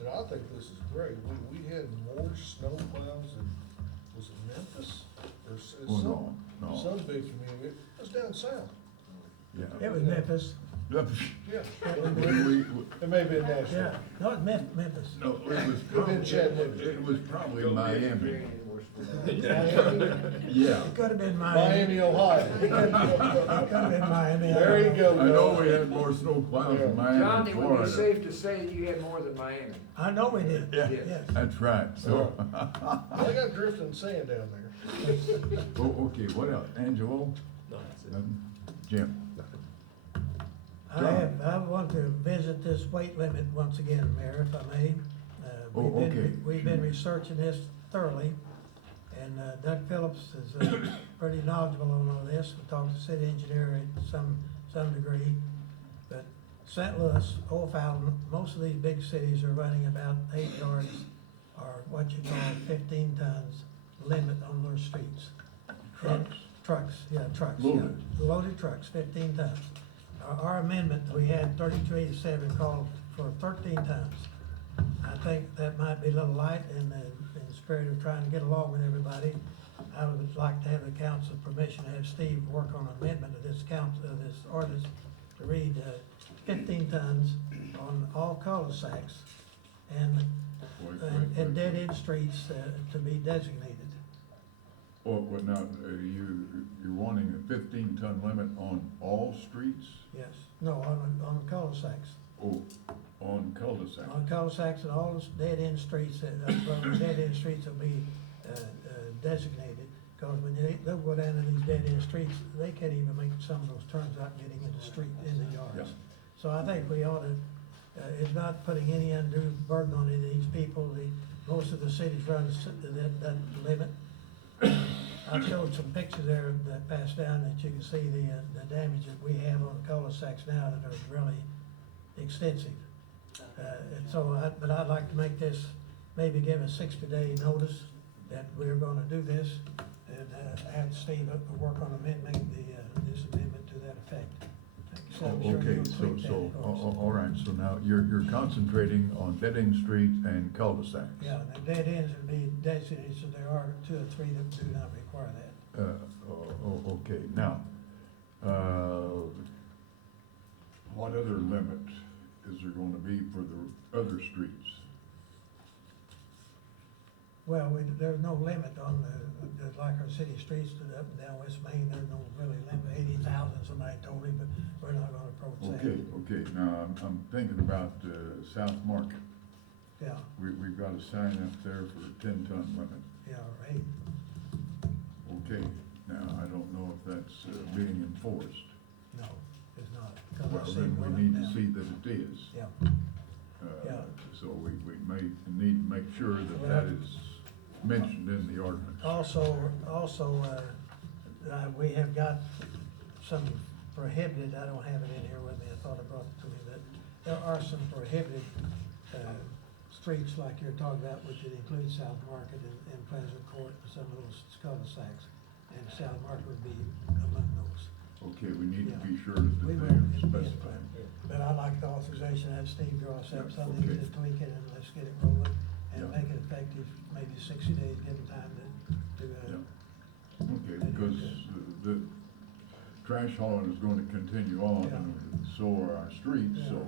and I think this is great, we had more snow plows than, was it Memphis? Or Oh, some, no. some big community, it was down south. Yeah. It was Memphis, Yeah. It may have been Nashville. yeah, no, it meant Memphis. No, it was been probably, Chattanooga. it was probably Miami. Miami, Yeah. It could have been Miami. Miami, Ohio. It could have been Miami. There you go. I know we had more snow plows in Miami, John, it would be Florida. safe to say that you had more than Miami. I know we did, Yeah. yes. That's right, so. They got drifting sand down there. Oh, okay, what else? Angelo? No, that's it. Nothing? Jim? I want to visit this weight limit once again, Mayor, if I may. Oh, okay. We've been researching this thoroughly, and Doug Phillips is pretty knowledgeable on all this. We talked to the city engineer at some degree. But St. Louis, O'Fallon, most of these big cities are running about 8 yards or what you call 15 tons limit on their streets. And trucks, trucks. yeah. Loaded. Loaded trucks, 15 tons. Our amendment, we had 3287 called for 13 tons. I think that might be a little light in the spirit of trying to get along with everybody. I would like to have the council's permission to have Steve work on an amendment of this this ordinance to read 15 tons on all cul-de-sacs and dead-end streets to be designated. Oh, what now, you're wanting a 15-ton limit on all streets? Yes, no, on the cul-de-sacs. Oh, on cul-de-sac? On cul-de-sacs and all those dead-end streets, dead-end streets will be designated, because when they go down to these dead-end streets, they can't even make some of those turns out getting in the street, in the yards. Yeah. So I think we ought to, it's not putting any undue burden on any of these people. Most of the cities run that limit. I showed some pictures there that passed down that you can see the damage that we have on the cul-de-sacs now that are really extensive. And so, but I'd like to make this, maybe give a 60-day notice that we're gonna do this, and have Steve work on amending this amendment to that effect. So I'm sure Okay, you'll tweak that, of course. all right, so now you're concentrating on dead-end streets and cul-de-sacs. Yeah, and the dead ends would be designated, so there are 2 or 3 that do not require that. Okay, now, what other limit is there gonna be for the other streets? Well, there's no limit on like our city streets to up and down West Main, there's no really limit, 80,000, somebody told me, but we're not gonna approach that. Okay, now, I'm thinking about, South Market. Yeah, We've got a sign up there for a 10-ton limit. yeah, right, Okay, now, I don't know if that's, being enforced. no, it's not. 'Cause I Well, see then one we need up to now. see that it is. Yeah, Yeah. So we may need to make sure that that is mentioned in the ordinance. also, we have got some prohibited, I don't have it in here with me, I thought I brought it to me, but there are some prohibited, streets like you're talking about, which would include South Market and Pleasant Court and some of those cul-de-sacs. And South Market would be among those. Okay, we need to Yeah. be sure that We they will, are it'd be in specified. plan. But I like the authorization, have Steve draw us up Yeah, something okay. to tweak it, and let's get it rolling, and Yeah. make it effective, maybe 60 days, give them time to, Yeah. Okay, because the trash hauling is going to continue on, Yeah. and so are our streets, so,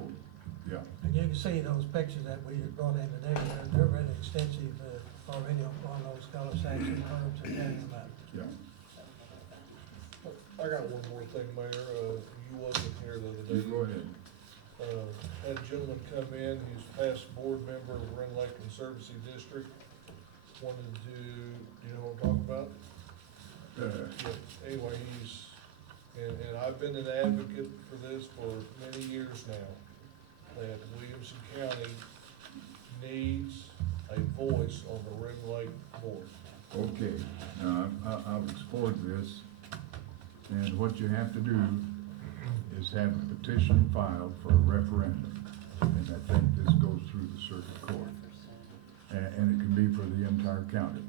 yeah. and you can see those pictures that we brought in today, they're really extensive, already on those cul-de-sacs and curbs and everything about. Yeah. I got one more thing, Mayor, you wasn't here the other day. You go ahead. Had a gentleman come in, he's past board member of Rend Lake Conservancy District, wanted to, you know what I'm talking about? Yeah, anyway, and I've been an advocate for this for many years now, that Williamson County needs a voice on the Rend Lake board. Okay, now, I've explored this, and what you have to do is have a petition filed for a referendum, and I think this goes through the circuit court, and it can be for the entire county.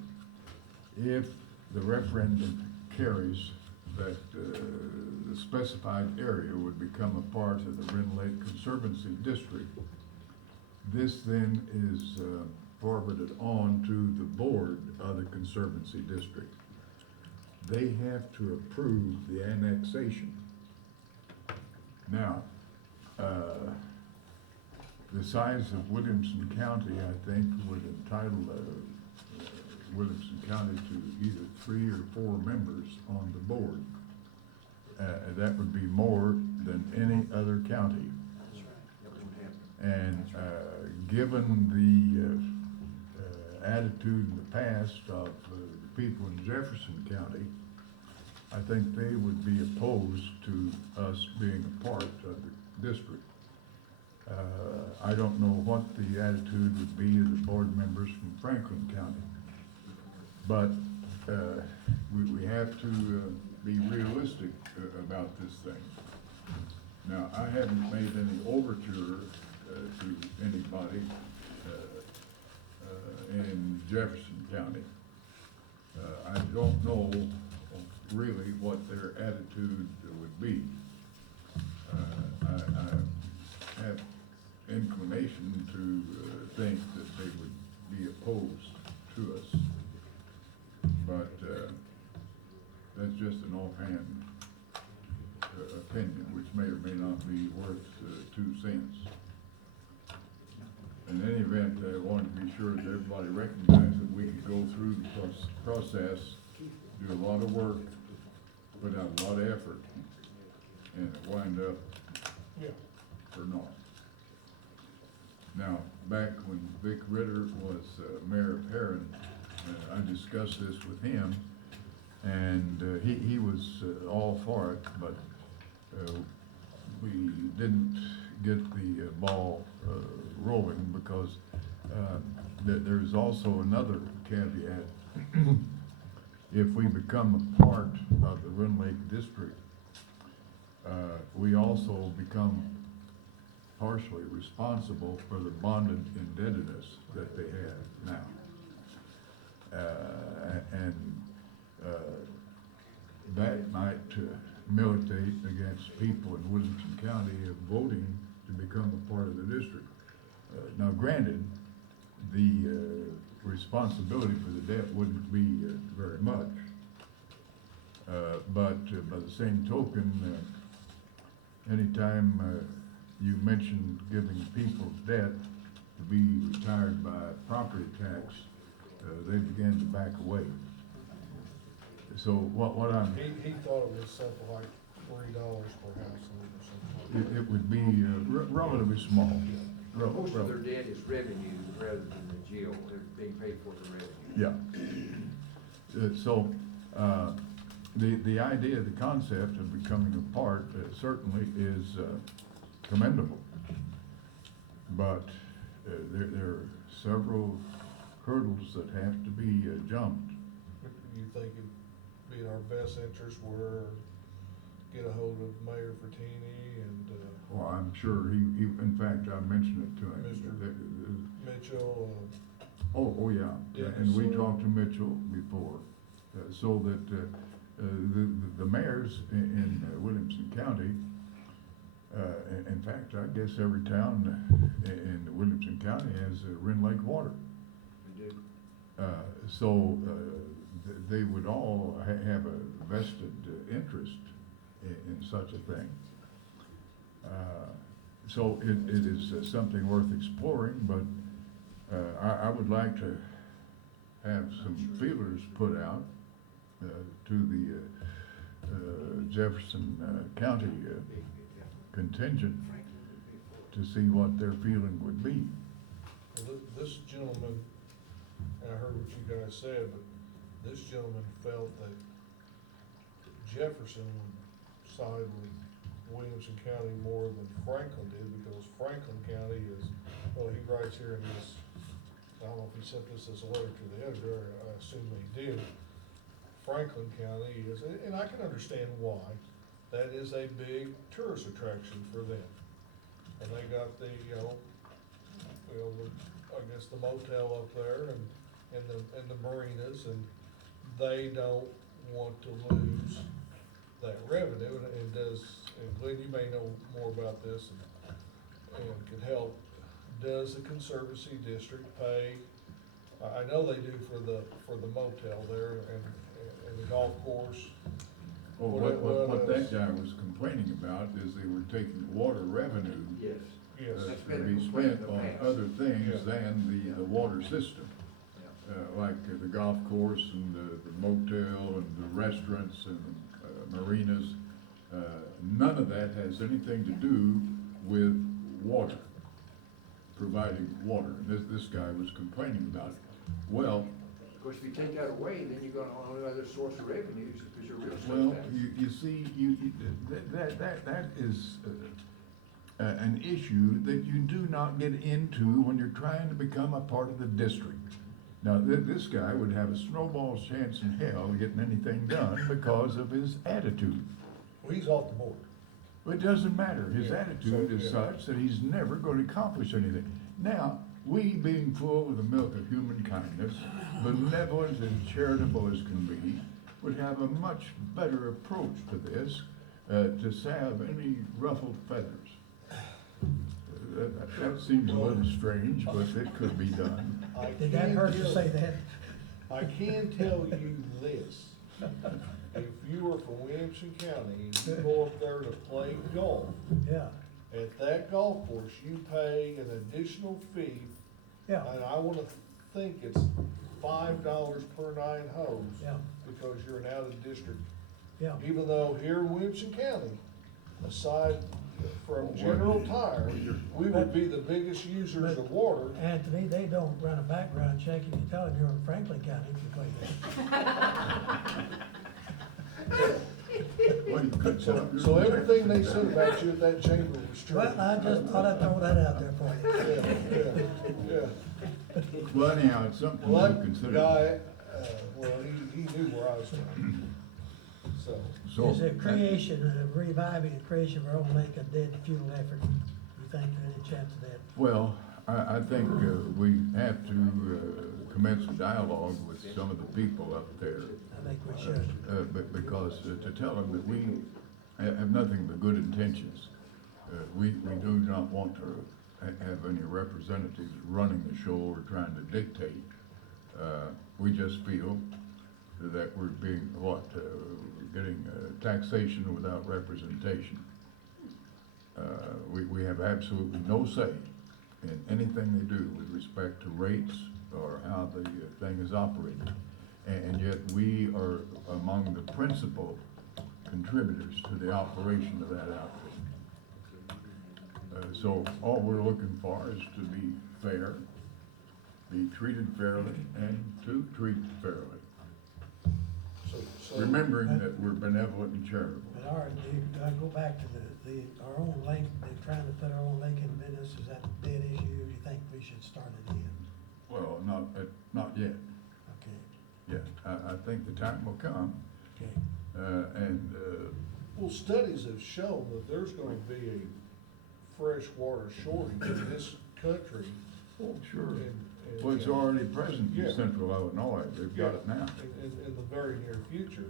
If the referendum carries, that the specified area would become a part of the Rend Lake Conservancy District, this then is forwarded on to the board of the Conservancy District. They have to approve the annexation. Now, the size of Williamson County, I think, would entitle Williamson County to either 3 or 4 members on the board. That would be more than any other county. And given the attitude in the past of the people in Jefferson County, I think they would be opposed to us being a part of the district. I don't know what the attitude would be of the board members from Franklin County, but we have to be realistic about this thing. Now, I haven't made any overture to anybody in Jefferson County. I don't know really what their attitude would be. I have inclination to think that they would be opposed to us, but that's just an offhand opinion, which may or may not be worth 2 cents. In any event, I wanted to be sure that everybody recognized that we could go through the process, do a lot of work, put out a lot of effort, and it wind up for naught. Now, back when Vic Ritter was mayor of Herron, I discussed this with him, and he was all for it, but we didn't get the ball rolling because there's also another caveat. If we become a part of the Rend Lake District, we also become partially responsible for the bonded indebtedness that they have now. That might militate against people in Williamson County of voting to become a part of the district. Now granted, the responsibility for the debt wouldn't be very much. But by the same token, anytime you mention giving people debt to be retired by property tax, they begin to back away. So what I'm... He thought it was something like $3 per household or something. It would be relatively small. Most of their debt is revenue rather than the jail, they're being paid for the revenue. Yeah. So, the idea, the concept of becoming a part certainly is commendable. But there are several hurdles that have to be jumped. You think it'd be in our best interest where get a hold of Mayor Frattini and, Well, I'm sure in fact, I mentioned it to him. Mr. Mitchell, Oh, yeah, Yeah, and we so- talked to Mitchell before, so that, the mayors in Williamson County, in fact, I guess every town in Williamson County has Wren Lake water. We do. So, they would all have a vested interest in such a thing. So it is something worth exploring, but, I would like to have some feelers put out, to the, Jefferson, County, contingent to see what their feeling would be. this gentleman, and I heard what you guys said, but this gentleman felt that Jefferson would side with Williamson County more than Franklin did, because Franklin County is, well, he writes here in his, I don't know if he sent this as a letter to the editor, I assume he did. Franklin County is, and I can understand why, that is a big tourist attraction for them. And they got the, I guess the motel up there and the marinas, and they don't want to lose that revenue, and Glenn, you may know more about this and can help. Does the Conservancy District pay, I know they do for the motel there and the golf course. Well, what that guy was complaining about is they were taking water revenue, Yes. Yes. That's to been a be complaint spent in the on past. other things Yeah. than the water system. Like the golf course and the motel and the restaurants and marinas. None of that has anything to do with water, providing water. This guy was complaining about it. Well, Of course, if you take that away, then you're gonna own another source of revenues, because your real estate well, tax. you see, that is an issue that you do not get into when you're trying to become a part of the district. Now, this guy would have a snowball's chance in hell of getting anything done because of his attitude. Well, he's off the board. It doesn't matter. His Yeah, attitude so, is yeah. such that he's never going to accomplish anything. Now, we being full of the milk of human kindness, benevolent and charitable as can be, would have a much better approach to this, to salve any ruffled feathers. That seems a little strange, but it could be done. I Did that can hurt to tell- say that? I can tell you this, if you were from Williamson County and you go up there to play golf, Yeah, at that golf course, you pay an additional fee, yeah, and I wanna think it's $5 per 9 holes, yeah, because you're an out-of-district. yeah. Even though here in Williamson County, aside from General Tire, we would be the biggest users of water. Anthony, they don't run a background check if you tell them you're in Franklin County if you play there. Well, you could tell him. So everything they said about you at that chamber was true. Well, I just thought I'd throw that out there for you. Yeah. Well, anyhow, it's something Well, to that consider. guy, well, he knew where I was from, so. So, Is the creation, reviving the creation of our own lake a dead fuel effort? You think there's any chance of that? well, I think we have to commence a dialogue with some of the people up there. I think we should. Because to tell them that we have nothing but good intentions. We do not want to have any representatives running the show or trying to dictate. We just feel that we're being, getting taxation without representation. We have absolutely no say in anything they do with respect to rates or how the thing is operated. And yet we are among the principal contributors to the operation of that outfit. So all we're looking for is to be fair, be treated fairly, and to treat fairly. So Remembering that we're benevolent and charitable. But all right, do I go back to our own lake, they're trying to put our own lake in business, is that a dead issue, or you think we should start it again? Well, not yet. Okay, Yeah, I think the time will come, okay. and Well, studies have shown that there's gonna be a freshwater shortage in this country. Oh, sure. and- Well, it's already present Yeah. in central Illinois, they've got it now. In the very near future.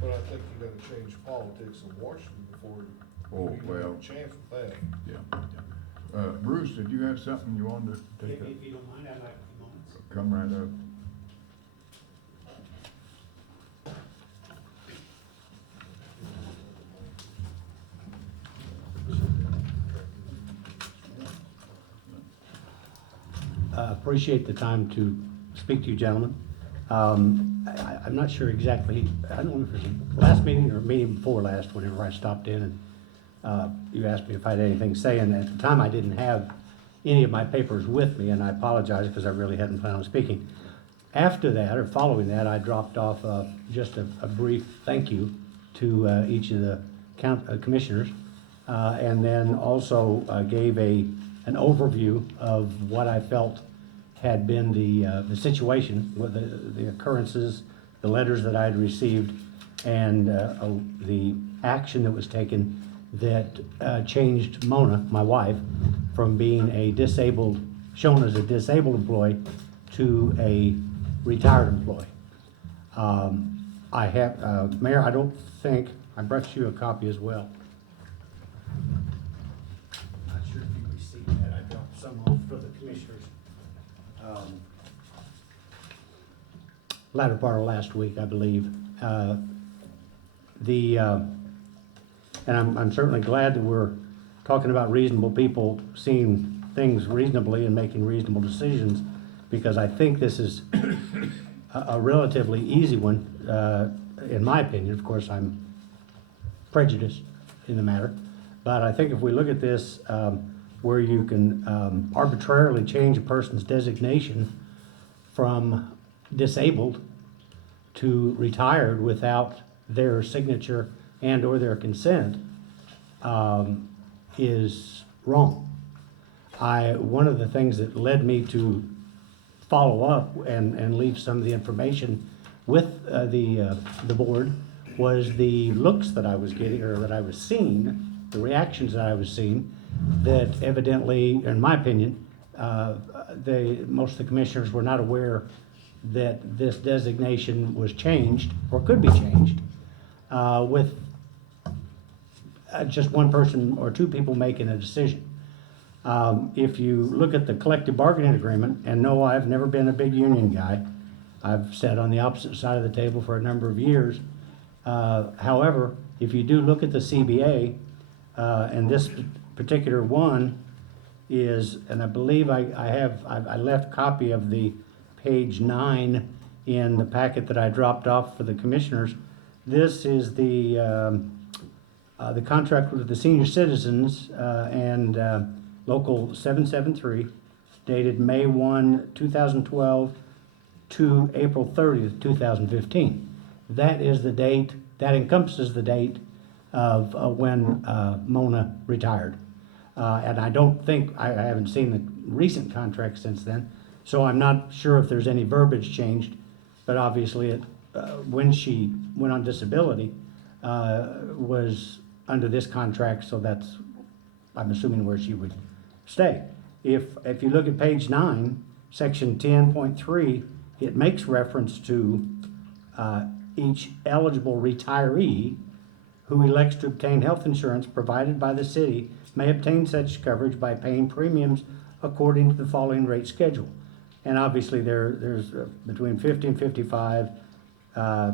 But I think you gotta change politics in Washington before Oh, you even have well. a chance with that. Yeah. Bruce, did you have something you wanted to take up? If you don't mind, I'd like a few moments. Come right up. Appreciate the time to speak to you gentlemen. I'm not sure exactly, I don't know if it was the last meeting or meeting before last, whenever I stopped in and you asked me if I had anything to say, and at the time I didn't have any of my papers with me, and I apologize because I really hadn't planned on speaking. After that, or following that, I dropped off just a brief thank you to each of the commissioners, and then also gave an overview of what I felt had been the situation, with the occurrences, the letters that I had received, and the action that was taken that changed Mona, my wife, from being shown as a disabled employee to a retired employee. I have, Mayor, I don't think, I brought you a copy as well. Not sure if you received that, I dropped some off for the commissioners. Latter part of last week, I believe. And I'm certainly glad that we're talking about reasonable people seeing things reasonably and making reasonable decisions, because I think this is a relatively easy one, in my opinion. Of course, I'm prejudiced in the matter, but I think if we look at this, where you can arbitrarily change a person's designation from disabled to retired without their signature and or their consent, is wrong. One of the things that led me to follow up and leave some of the information with the board was the looks that I was getting, or that I was seeing, the reactions that I was seeing, that evidently, in my opinion, most of the commissioners were not aware that this designation was changed, or could be changed, with just one person or two people making a decision. If you look at the collective bargaining agreement, and no, I've never been a big union guy. I've sat on the opposite side of the table for a number of years. However, if you do look at the CBA, and this particular one is, and I believe I left a copy of the page 9 in the packet that I dropped off for the commissioners. This is the contract with the senior citizens and local 773, dated May 1, 2012 to April 30th, 2015. That is the date, that encompasses the date of when Mona retired. And I don't think, I haven't seen the recent contract since then, so I'm not sure if there's any verbiage changed, but obviously when she went on disability, was under this contract, so that's, I'm assuming, where she would stay. If you look at page 9, section 10.3, it makes reference to each eligible retiree who elects to obtain health insurance provided by the city may obtain such coverage by paying premiums according to the following rate schedule. And obviously there's between 50 and 55,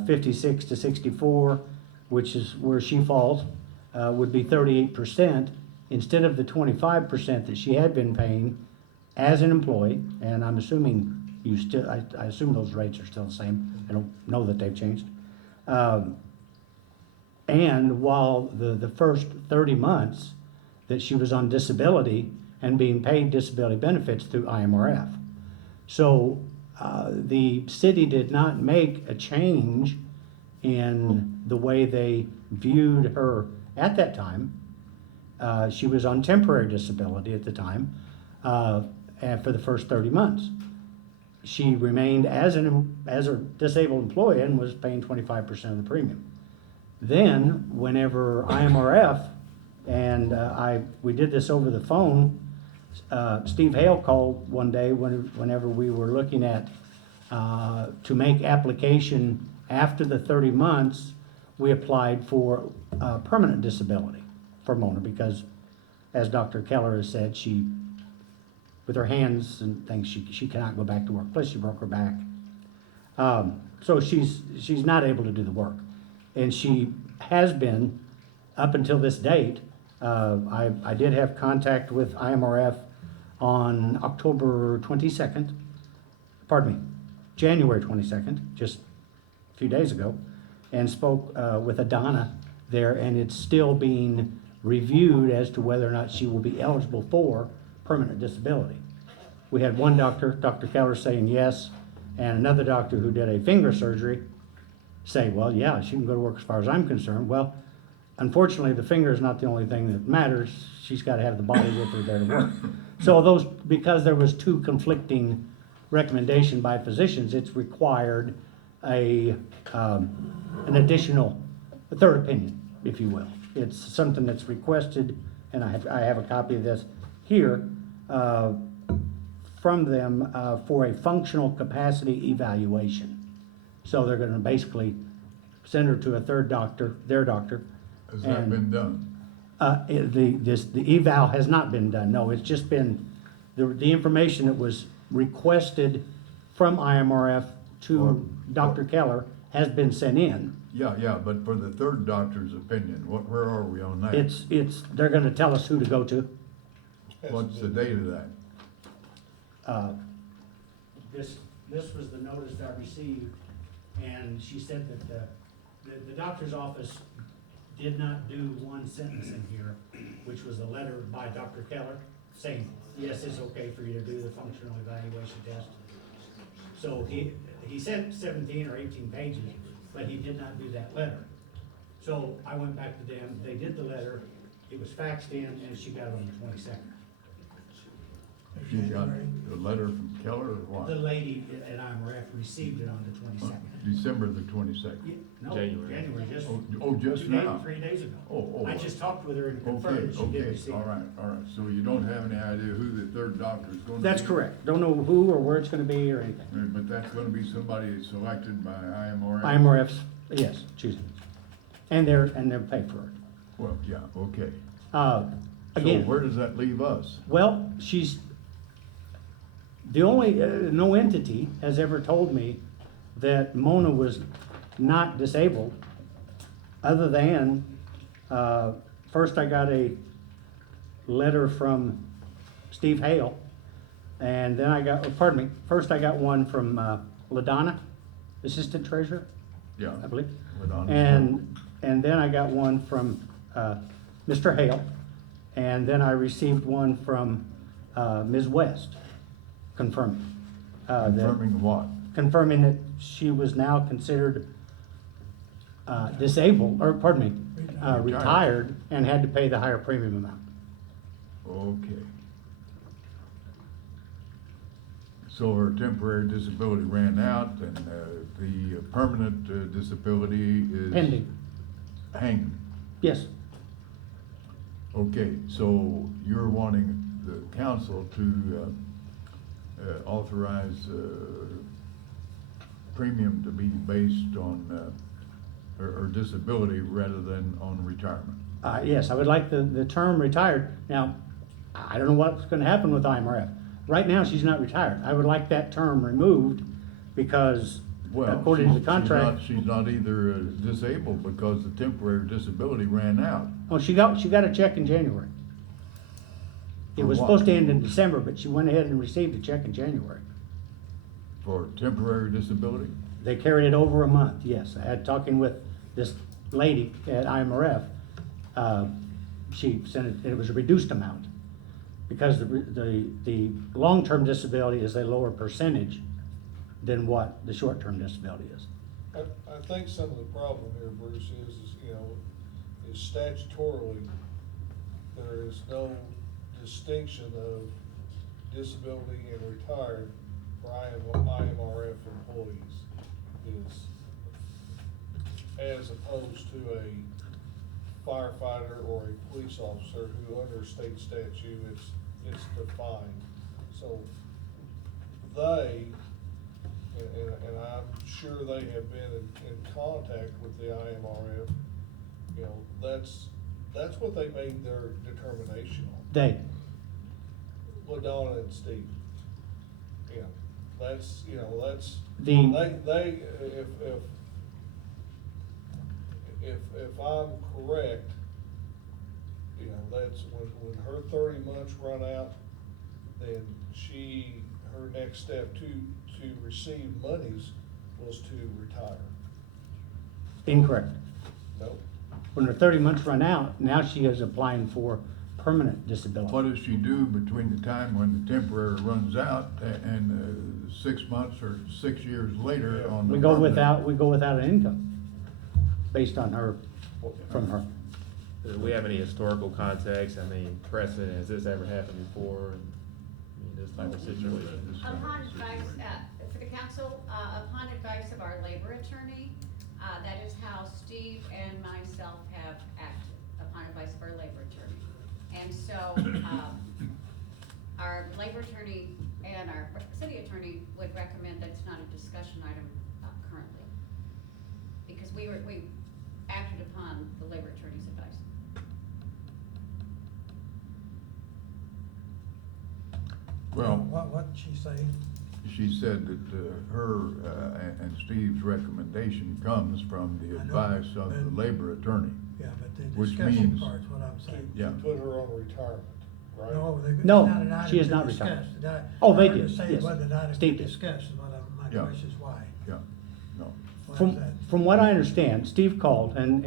56 to 64, which is where she falls, would be 38% instead of the 25% that she had been paying as an employee. And I'm assuming I assume those rates are still the same. I don't know that they've changed. And while the first 30 months that she was on disability and being paid disability benefits through IMRF. So the city did not make a change in the way they viewed her at that time. She was on temporary disability at the time, and for the first 30 months. She remained as a disabled employee and was paying 25% of the premium. Then, whenever IMRF, and we did this over the phone, Steve Hale called one day whenever we were looking at, to make application after the 30 months, we applied for permanent disability for Mona because, as Dr. Keller has said, with her hands and things, she cannot go back to work. Plus, she broke her back. So she's not able to do the work. And she has been, up until this date. I did have contact with IMRF on October 22nd, January 22nd, just a few days ago, and spoke with Adana there, and it's still being reviewed as to whether or not she will be eligible for permanent disability. We had one doctor, Dr. Keller, saying yes, and another doctor who did a finger surgery say, well, yeah, she can go to work as far as I'm concerned. Well, unfortunately, the finger is not the only thing that matters. She's got to have the body with her there to work. So because there was two conflicting recommendation by physicians, it's required an additional, a third opinion, if you will. It's something that's requested, and I have a copy of this here from them for a functional capacity evaluation. So they're going to basically send her to a third doctor, their doctor. Has that been done? The eval has not been done. No, it's just been the information that was requested from IMRF to Dr. Keller has been sent in. Yeah, but for the third doctor's opinion, where are we on that? They're going to tell us who to go to. What's the date of that? This was the notice that I received, and she said that the doctor's office did not do one sentence in here, which was a letter by Dr. Keller saying, yes, it's okay for you to do the functional evaluation test. So he sent 17 or 18 pages, but he did not do that letter. So I went back to them, they did the letter, it was faxed in, and she got it on the 22nd. She got the letter from Keller or what? The lady at IMRF received it on the 22nd. December the 22nd. No, January. January, just Just now? 3 days ago. Oh. I just talked with her and confirmed that she did receive it. All right. So you don't have any idea who the third doctor's going to be? That's correct. Don't know who or where it's gonna be or anything. But that's going to be somebody selected by IMRF? IMRF's, yes, choosing. And they're paid for it. Well, yeah, okay. So Again, where does that leave us? well, the only, no entity has ever told me that Mona was not disabled, other than, first I got a letter from Steve Hale, and then first I got one from LaDonna, Assistant Treasurer, Yeah. I believe. Madonna. And then I got one from Mr. Hale, and then I received one from Ms. West, confirming. Confirming what? Confirming that she was now considered disabled, or pardon me, retired, and had to pay the higher premium amount. Okay. So her temporary disability ran out, and the permanent disability is? Pending. Hanging. Yes, Okay, so you're wanting the council to authorize premium to be based on, or disability rather than on retirement? yes, I would like the term retired. Now, I don't know what's gonna happen with IMRF. Right now, she's not retired. I would like that term removed because Well, according to the contract. She's not either disabled because the temporary disability ran out. Oh, she got a check in January. It For was what? supposed to end in December, but she went ahead and received a check in January. For temporary disability? They carried it over a month, yes. I had talking with this lady at IMRF. She sent it was a reduced amount because the long-term disability is a lower percentage than what the short-term disability is. I think some of the problem here, Bruce, is statutorily, there is no distinction of disability and retired for IMRF employees. as opposed to a firefighter or a police officer who under state statute, it's defined. So they, and I'm sure they have been in contact with the IMRF, you know, that's what they made their determination on. They, LaDonna and Steve. Yeah, that's, you know, that's, The- they, if I'm correct, you know, that's when her 30 months run out, then her next step to receive monies was to retire. incorrect. Nope. When her 30 months run out, now she is applying for permanent disability. What does she do between the time when the temporary runs out and 6 months or 6 years later on the We go permanent? without an income, based on her, from her. Do we have any historical context, I mean, precedent, has this ever happened before? I mean, this type of situation? Upon advice, for the council, upon advice of our labor attorney, that is how Steve and myself have acted, upon advice of our labor attorney. And so, our labor attorney and our city attorney would recommend that it's not a discussion item currently. Because we acted upon the labor attorney's advice. Well, What did she say? she said that her and Steve's recommendation comes from the I know, advice of the but- labor attorney. Yeah, but the Which discussion means- part's what I'm saying. Yeah. Put her on retirement, right? No, it's No, not an item she is to not discuss. retired. That- Oh, they I heard her did, say it yes. wasn't an item to Steve did. discuss, is what my Yeah. question is why. Yeah, no. Why is From, that? from what I understand, Steve called, and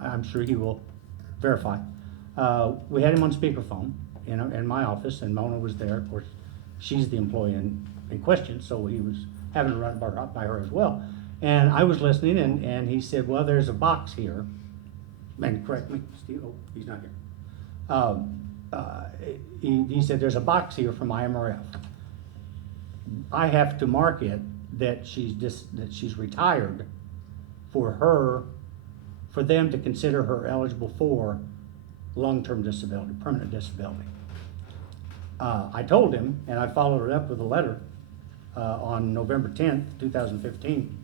I'm sure he will verify. We had him on speakerphone in my office, and Mona was there. Of course, she's the employee in question, so he was having to run by her as well. And I was listening, and he said, well, there's a box here, and correct me, Steve, oh, he's not here. He said, there's a box here from IMRF. I have to mark it that she's retired for them to consider her eligible for long-term disability, permanent disability. I told him, and I followed it up with a letter on November 10th, 2015.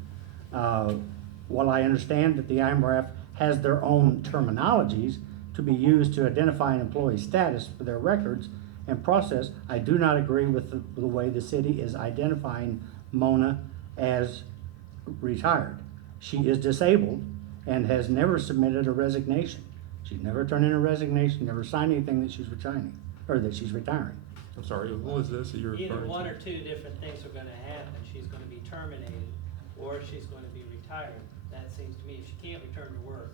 While I understand that the IMRF has their own terminologies to be used to identify an employee's status for their records and process, I do not agree with the way the city is identifying Mona as retired. She is disabled and has never submitted a resignation. She's never turned in a resignation, never signed anything that she's resigning, or that she's retiring. I'm sorry, what was this that you're referring to? Either one or two different things are gonna happen. She's gonna be terminated, or she's gonna be retired. That seems to me, if she can't return to work.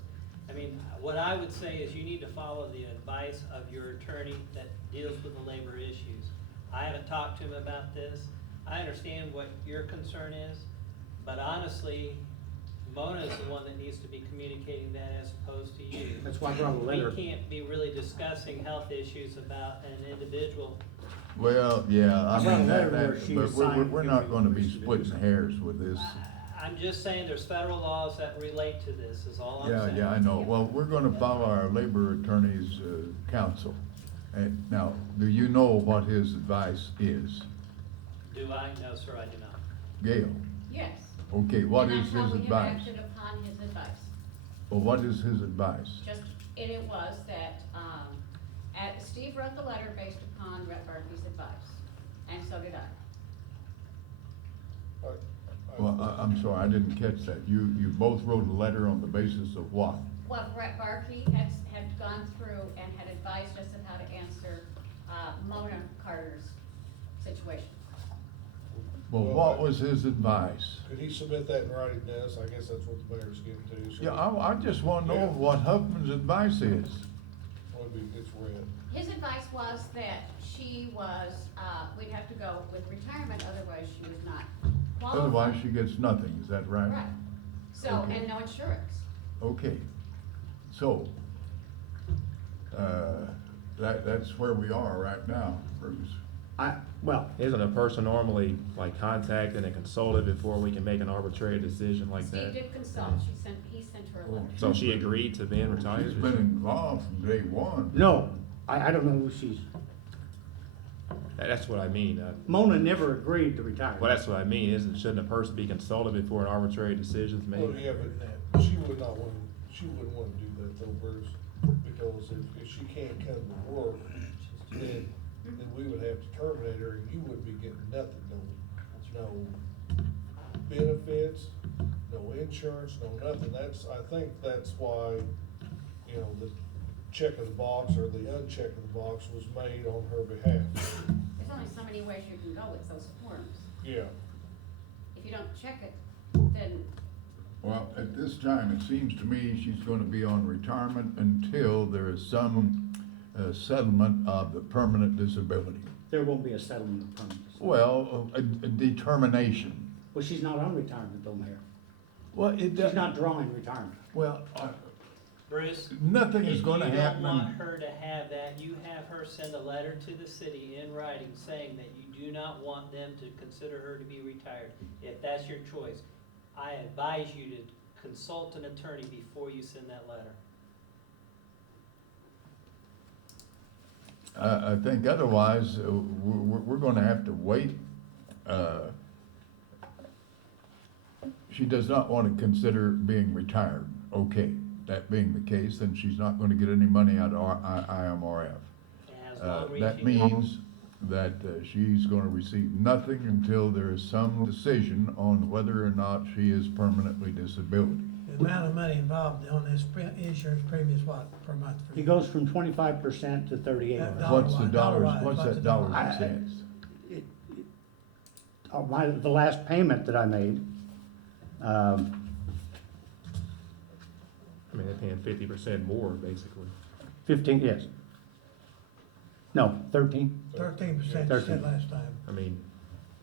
I mean, what I would say is you need to follow the advice of your attorney that deals with the labor issues. I haven't talked to him about this. I understand what your concern is, but honestly, Mona is the one that needs to be communicating that as opposed to you. That's why I brought a letter. We can't be really discussing health issues about an individual. Well, yeah, I I brought mean, a letter where she but signed we're not gonna be splitting hairs with this. I'm just saying there's federal laws that relate to this, is all I'm Yeah, saying. yeah, I know. Well, we're gonna follow our labor attorney's counsel. And now, do you know what his advice is? Do I? No, sir, I do not. Gail? Yes. Okay, what And is that's how his we have advice? acted upon his advice. Well, what is his advice? And it was that, Steve wrote the letter based upon Rhett Barkley's advice, and so did I. Well, I'm sorry, I didn't catch that. You both wrote a letter on the basis of what? Well, Rhett Barkley had gone through and had advised us of how to answer, Mona Carter's situation. Well, what was his advice? Could he submit that in writing, Dennis? I guess that's what the mayor's getting to. So Yeah, I just wanna know what Huffman's advice is. it's red. His advice was that she was, we'd have to go with retirement, otherwise she was not qualified. Otherwise, she gets nothing, is that right? Right. So, Okay. and no insurance. Okay, so, that's where we are right now, Bruce. Well, Isn't a person normally like contacted and consulted before we can make an arbitrary decision like Steve that? did consult, he sent her a letter. So she agreed to being retired? She's been involved from day one. no, I don't know who she's, That's what I mean. Mona never agreed to retire. Well, that's what I mean. Shouldn't a person be consulted before an arbitrary decision's made? Well, yeah, but she would not want, she wouldn't wanna do that though, Bruce, because if she can't come to work, then we would have to terminate her, and you wouldn't be getting nothing, no benefits, no insurance, no nothing. I think that's why, you know, the check of the box or the uncheck of the box was made on her behalf. There's only so many ways you can go with those forms. Yeah. If you don't check it, then Well, at this time, it seems to me she's gonna be on retirement until there is some settlement of the permanent disability. There won't be a settlement of permanent. Well, a determination. Well, she's not on retirement though, Mayor. Well, it She's does, not drawing retirement. well, Bruce? nothing is gonna If you happen. don't want her to have that, you have her send a letter to the city in writing saying that you do not want them to consider her to be retired. If that's your choice, I advise you to consult an attorney before you send that letter. I think otherwise, we're gonna have to wait. She does not want to consider being retired. Okay, that being the case, then she's not gonna get any money out of IMRF. It has long-reaching. That means that she's gonna receive nothing until there is some decision on whether or not she is permanently disabled. The amount of money involved on this insurance premium is what, per month? for It you? goes from 25% to 38%. What's the Dollar-wise, dollars, dollar-wise, what's what's that the dollars dollar? and cents? The last payment that I made, I mean, they're paying 50% more, basically. 15, yes. No, 13. 13%, you said 13. last time. I mean,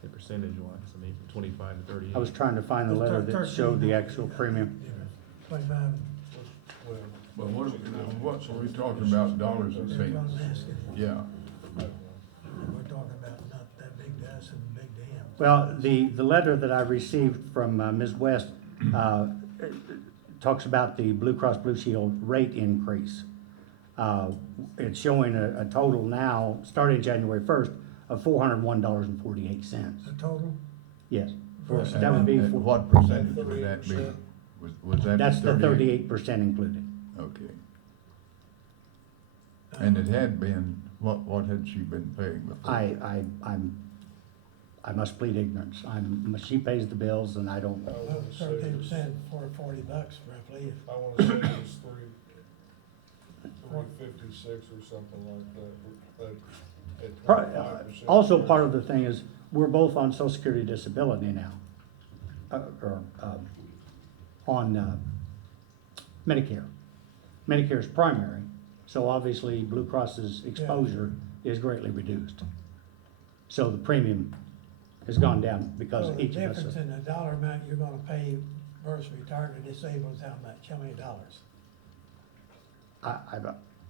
the percentage wise, I mean, from 25 to 38. I was trying to find the letter that showed the actual premium. 25, Well, But what are we talking about, dollars and that's what I'm cents? asking. Yeah, We're talking about not that big to us and big to him. Well, the letter that I received from Ms. West talks about the Blue Cross Blue Shield rate increase. It's showing a total now, starting January 1st, of $401.48. The total? Yes. and That would be, and for- what percentage would that be? Was that? that's the 38% included. Okay, and it had been, what had she been paying before? I must plead ignorance. She pays the bills and I don't. I wanna say it was- 13% for $40 roughly. If- I wanna say it was 356 or something like that, at 25%. Also, part of the thing is, we're both on social security disability now. On Medicare. Medicare is primary, so obviously Blue Cross's exposure is greatly reduced. So the premium has gone down because So the each of us. difference in the dollar amount you're gonna pay versus retired and disabled is how much, how many dollars?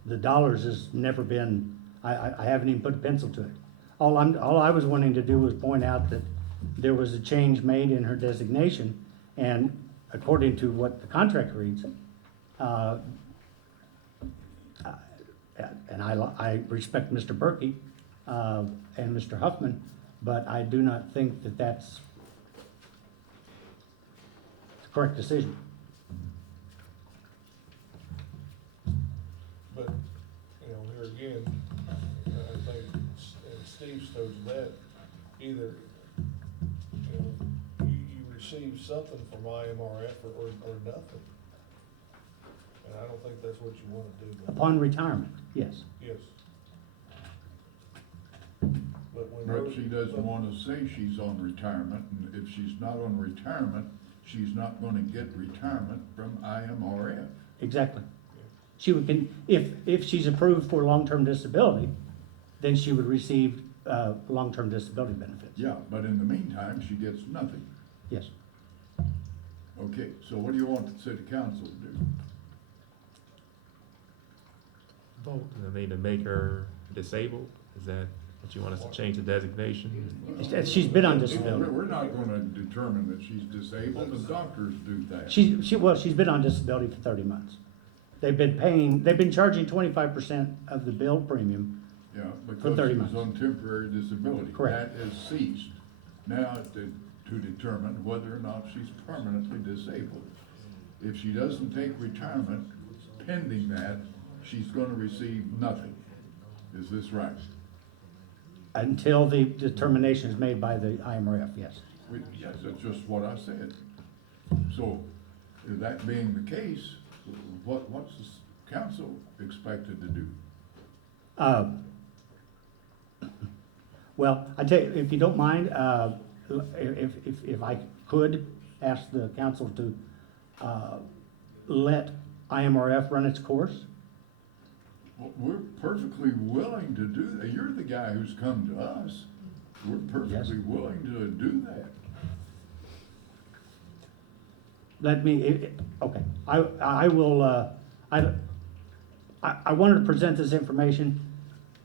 The dollars has never been, I haven't even put a pencil to it. All I was wanting to do was point out that there was a change made in her designation, and according to what the contract reads, and I respect Mr. Berkey, and Mr. Huffman, but I do not think that that's the correct decision. But, you know, here again, I think, and Steve knows that, either, you know, you receive something from IMRF or nothing. And I don't think that's what you wanna do. Upon retirement, yes. Yes. But when. But she doesn't wanna say she's on retirement, and if she's not on retirement, she's not gonna get retirement from IMRF. Exactly. She would, if she's approved for long-term disability, then she would receive, long-term disability benefits. Yeah, but in the meantime, she gets nothing. Yes. Okay, so what do you want the city council to do? Vote. I mean, to make her disabled, is that? But you want us to change the designation? She's been on We're disability. we're not gonna determine that she's disabled, the doctors do that. She's been on disability for 30 months. They've been charging 25% of the bill premium. Yeah, For because 30 she was months. on temporary disability. Correct. That is ceased. Now to determine whether or not she's permanently disabled. If she doesn't take retirement pending that, she's gonna receive nothing. Is this right? Until the determination is made by the IMRF, yes. Yes, that's just what I said. So, that being the case, what's the council expected to do? Well, I tell you, if you don't mind, if I could ask the council to let IMRF run its course. Well, we're perfectly willing to do that. You're the guy who's come to us. We're perfectly willing to do that. Okay, I will, I wanted to present this information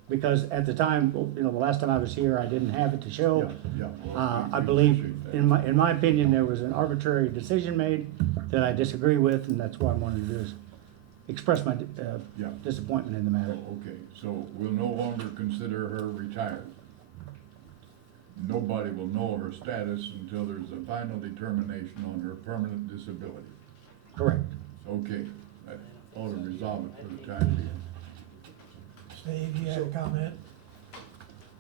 because at the time, the last time I was here, I didn't have it to show. Yeah, well, I we believe, appreciate that. in my opinion, there was an arbitrary decision made that I disagree with, and that's what I wanted to do is express my Yeah. disappointment in the matter. Okay, so we'll no longer consider her retired. Nobody will know her status until there's a final determination on her permanent disability. Correct. Okay, that ought to resolve it for the time being. Steve, you have a comment?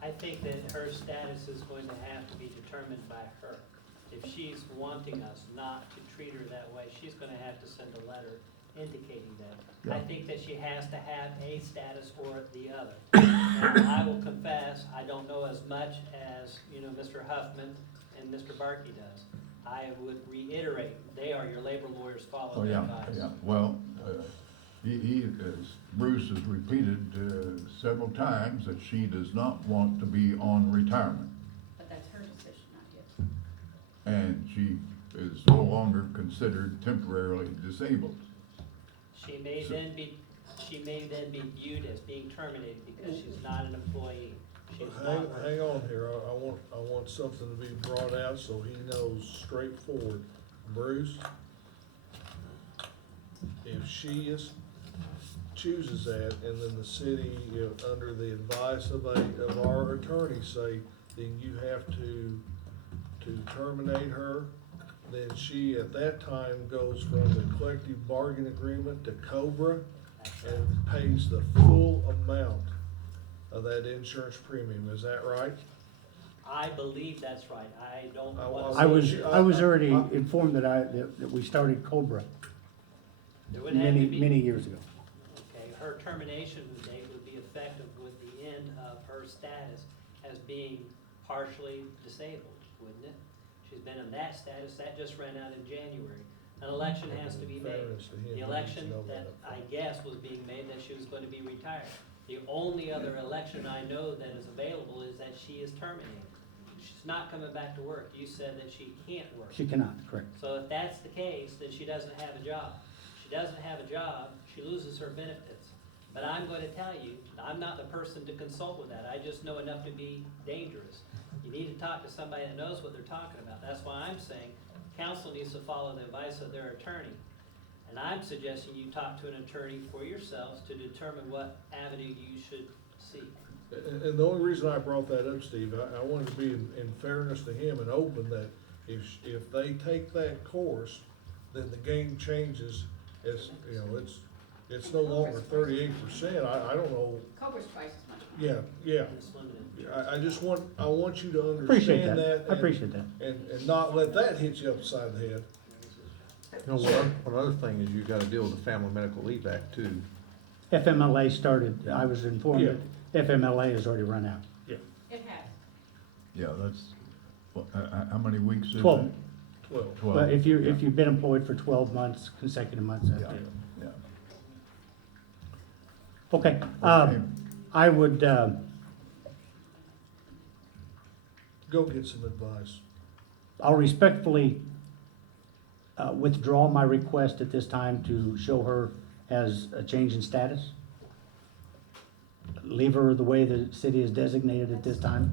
I think that her status is going to have to be determined by her. If she's wanting us not to treat her that way, she's gonna have to send a letter indicating that. I Yeah. think that she has to have a status or the other. Now, I will confess, I don't know as much as, Mr. Huffman and Mr. Barkey does. I would reiterate, they are your labor lawyers, follow Oh, their yeah, advice. yeah, well, as Bruce has repeated, several times that she does not want to be on retirement. But that's her decision, not his. And she is no longer considered temporarily disabled. She may then be viewed as being terminated because she's not an employee. She's not. Hang on here, I want something to be brought out so he knows straightforward. Bruce, if she chooses that, and then the city, under the advice of our attorney say, then you have to terminate her, then she at that time goes from the collective bargain agreement to Cobra and pays the full amount of that insurance premium, is that right? I believe that's right. I don't I want was- to. I was already informed that we started Cobra There would have to be. many years ago. Okay, her termination date would be effective with the end of her status as being partially disabled, wouldn't it? She's been in that status, that just ran out in January. An election has to be made. Fairness to him, he The needs to election know that that. I guess was being made that she was going to be retired. The only other election I know that is available is that she is terminated. She's not coming back to work. You said that she can't work. She cannot, correct. So if that's the case, then she doesn't have a job. She doesn't have a job, she loses her benefits. But I'm going to tell you, I'm not the person to consult with that. I just know enough to be dangerous. You need to talk to somebody that knows what they're talking about. That's why I'm saying council needs to follow the advice of their attorney. And I'm suggesting you talk to an attorney for yourselves to determine what avenue you should seek. And the only reason I brought that up, Steve, I wanted to be in fairness to him and open that if they take that course, then the game changes. It's no longer 38%. I don't know. Cobra's twice as much. Yeah. It's limited. I want you to Appreciate understand that. that. I appreciate that. And not let that hit you upside the head. One other thing is you gotta deal with the Family Medical Leave Act too. FMLA started, I was informed that FMLA has already run out. It has. Yeah, that's, how many weeks is it? 12. 12. But if you've been employed for 12 months, consecutive months, that's Yeah, it. yeah. Okay, Okay. I would, Go get some advice. I'll respectfully withdraw my request at this time to show her as a change in status. leave her the way the city is designated at this time?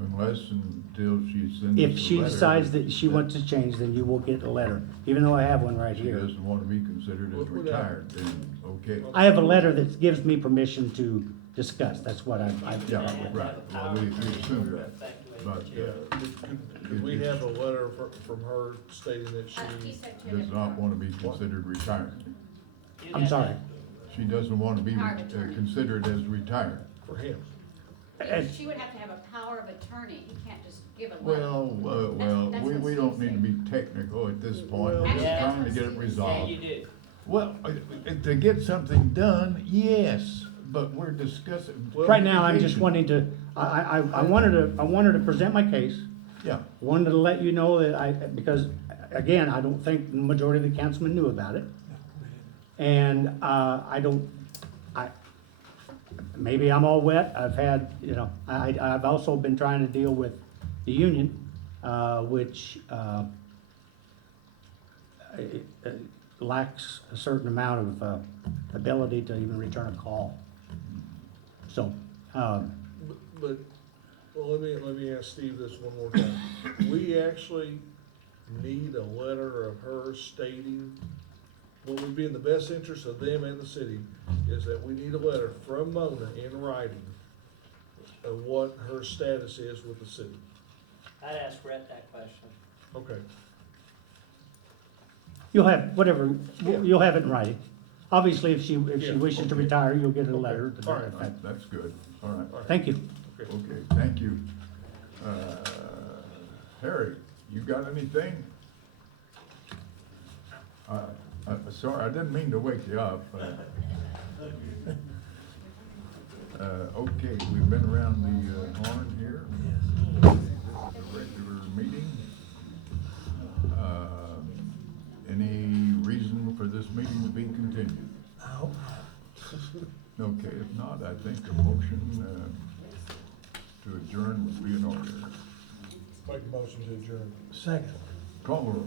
Unless until she sends us a If she letter decides that she wants to change, then you will get a letter, even though I have one right She here. doesn't want to be considered as retired, then, okay. I have a letter that gives me permission to discuss, that's what I've Yeah, right, well, we assume that, but, Yeah, could we have a letter from her stating that He she, said to does him, not want to be considered retired. You'd I'm have sorry. to- She doesn't want to be Power of attorney. considered as retired. for him? she would have to have a power of attorney, he can't just give a letter. Well, we don't need to be technical at this point, we're just Actually, trying to get it Yeah, resolved. you do. Well, to get something done, yes, but we're discussing. Right now, I'm just communication. wanting to, I wanted to present my case. Yeah, Wanted to let you know that because, again, I don't think the majority of the councilmen knew about it. And, maybe I'm all wet, I've had, I've also been trying to deal with the union, which, lacks a certain amount of, ability to even return a call. So, But, well, let me ask Steve this one more time. We actually need a letter of her stating what would be in the best interest of them and the city, is that we need a letter from Mona in writing of what her status is with the city. I'd ask Rhett that question. Okay. you'll have, whatever, Yeah. you'll have it in writing. Obviously, if she Yeah, wishes to okay. retire, you'll get a letter to All that right. effect. That's good, all right, All right. Thank you. Okay. okay, thank you. Harry, you got anything? Sorry, I didn't mean to wake you up. Okay, we've been around the horn here. This is a regular meeting. Any reason for this meeting to be continued? No. Okay, if not, I think a motion to adjourn would be in order. Make a motion to adjourn. Second. Call the roll.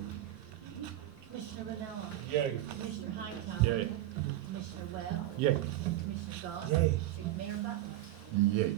Commissioner Vanilla, Yay. Commissioner Hightower. Yay. Commissioner Webb. Yay. Commissioner Goss. Yay. Mayor Butler. Yay.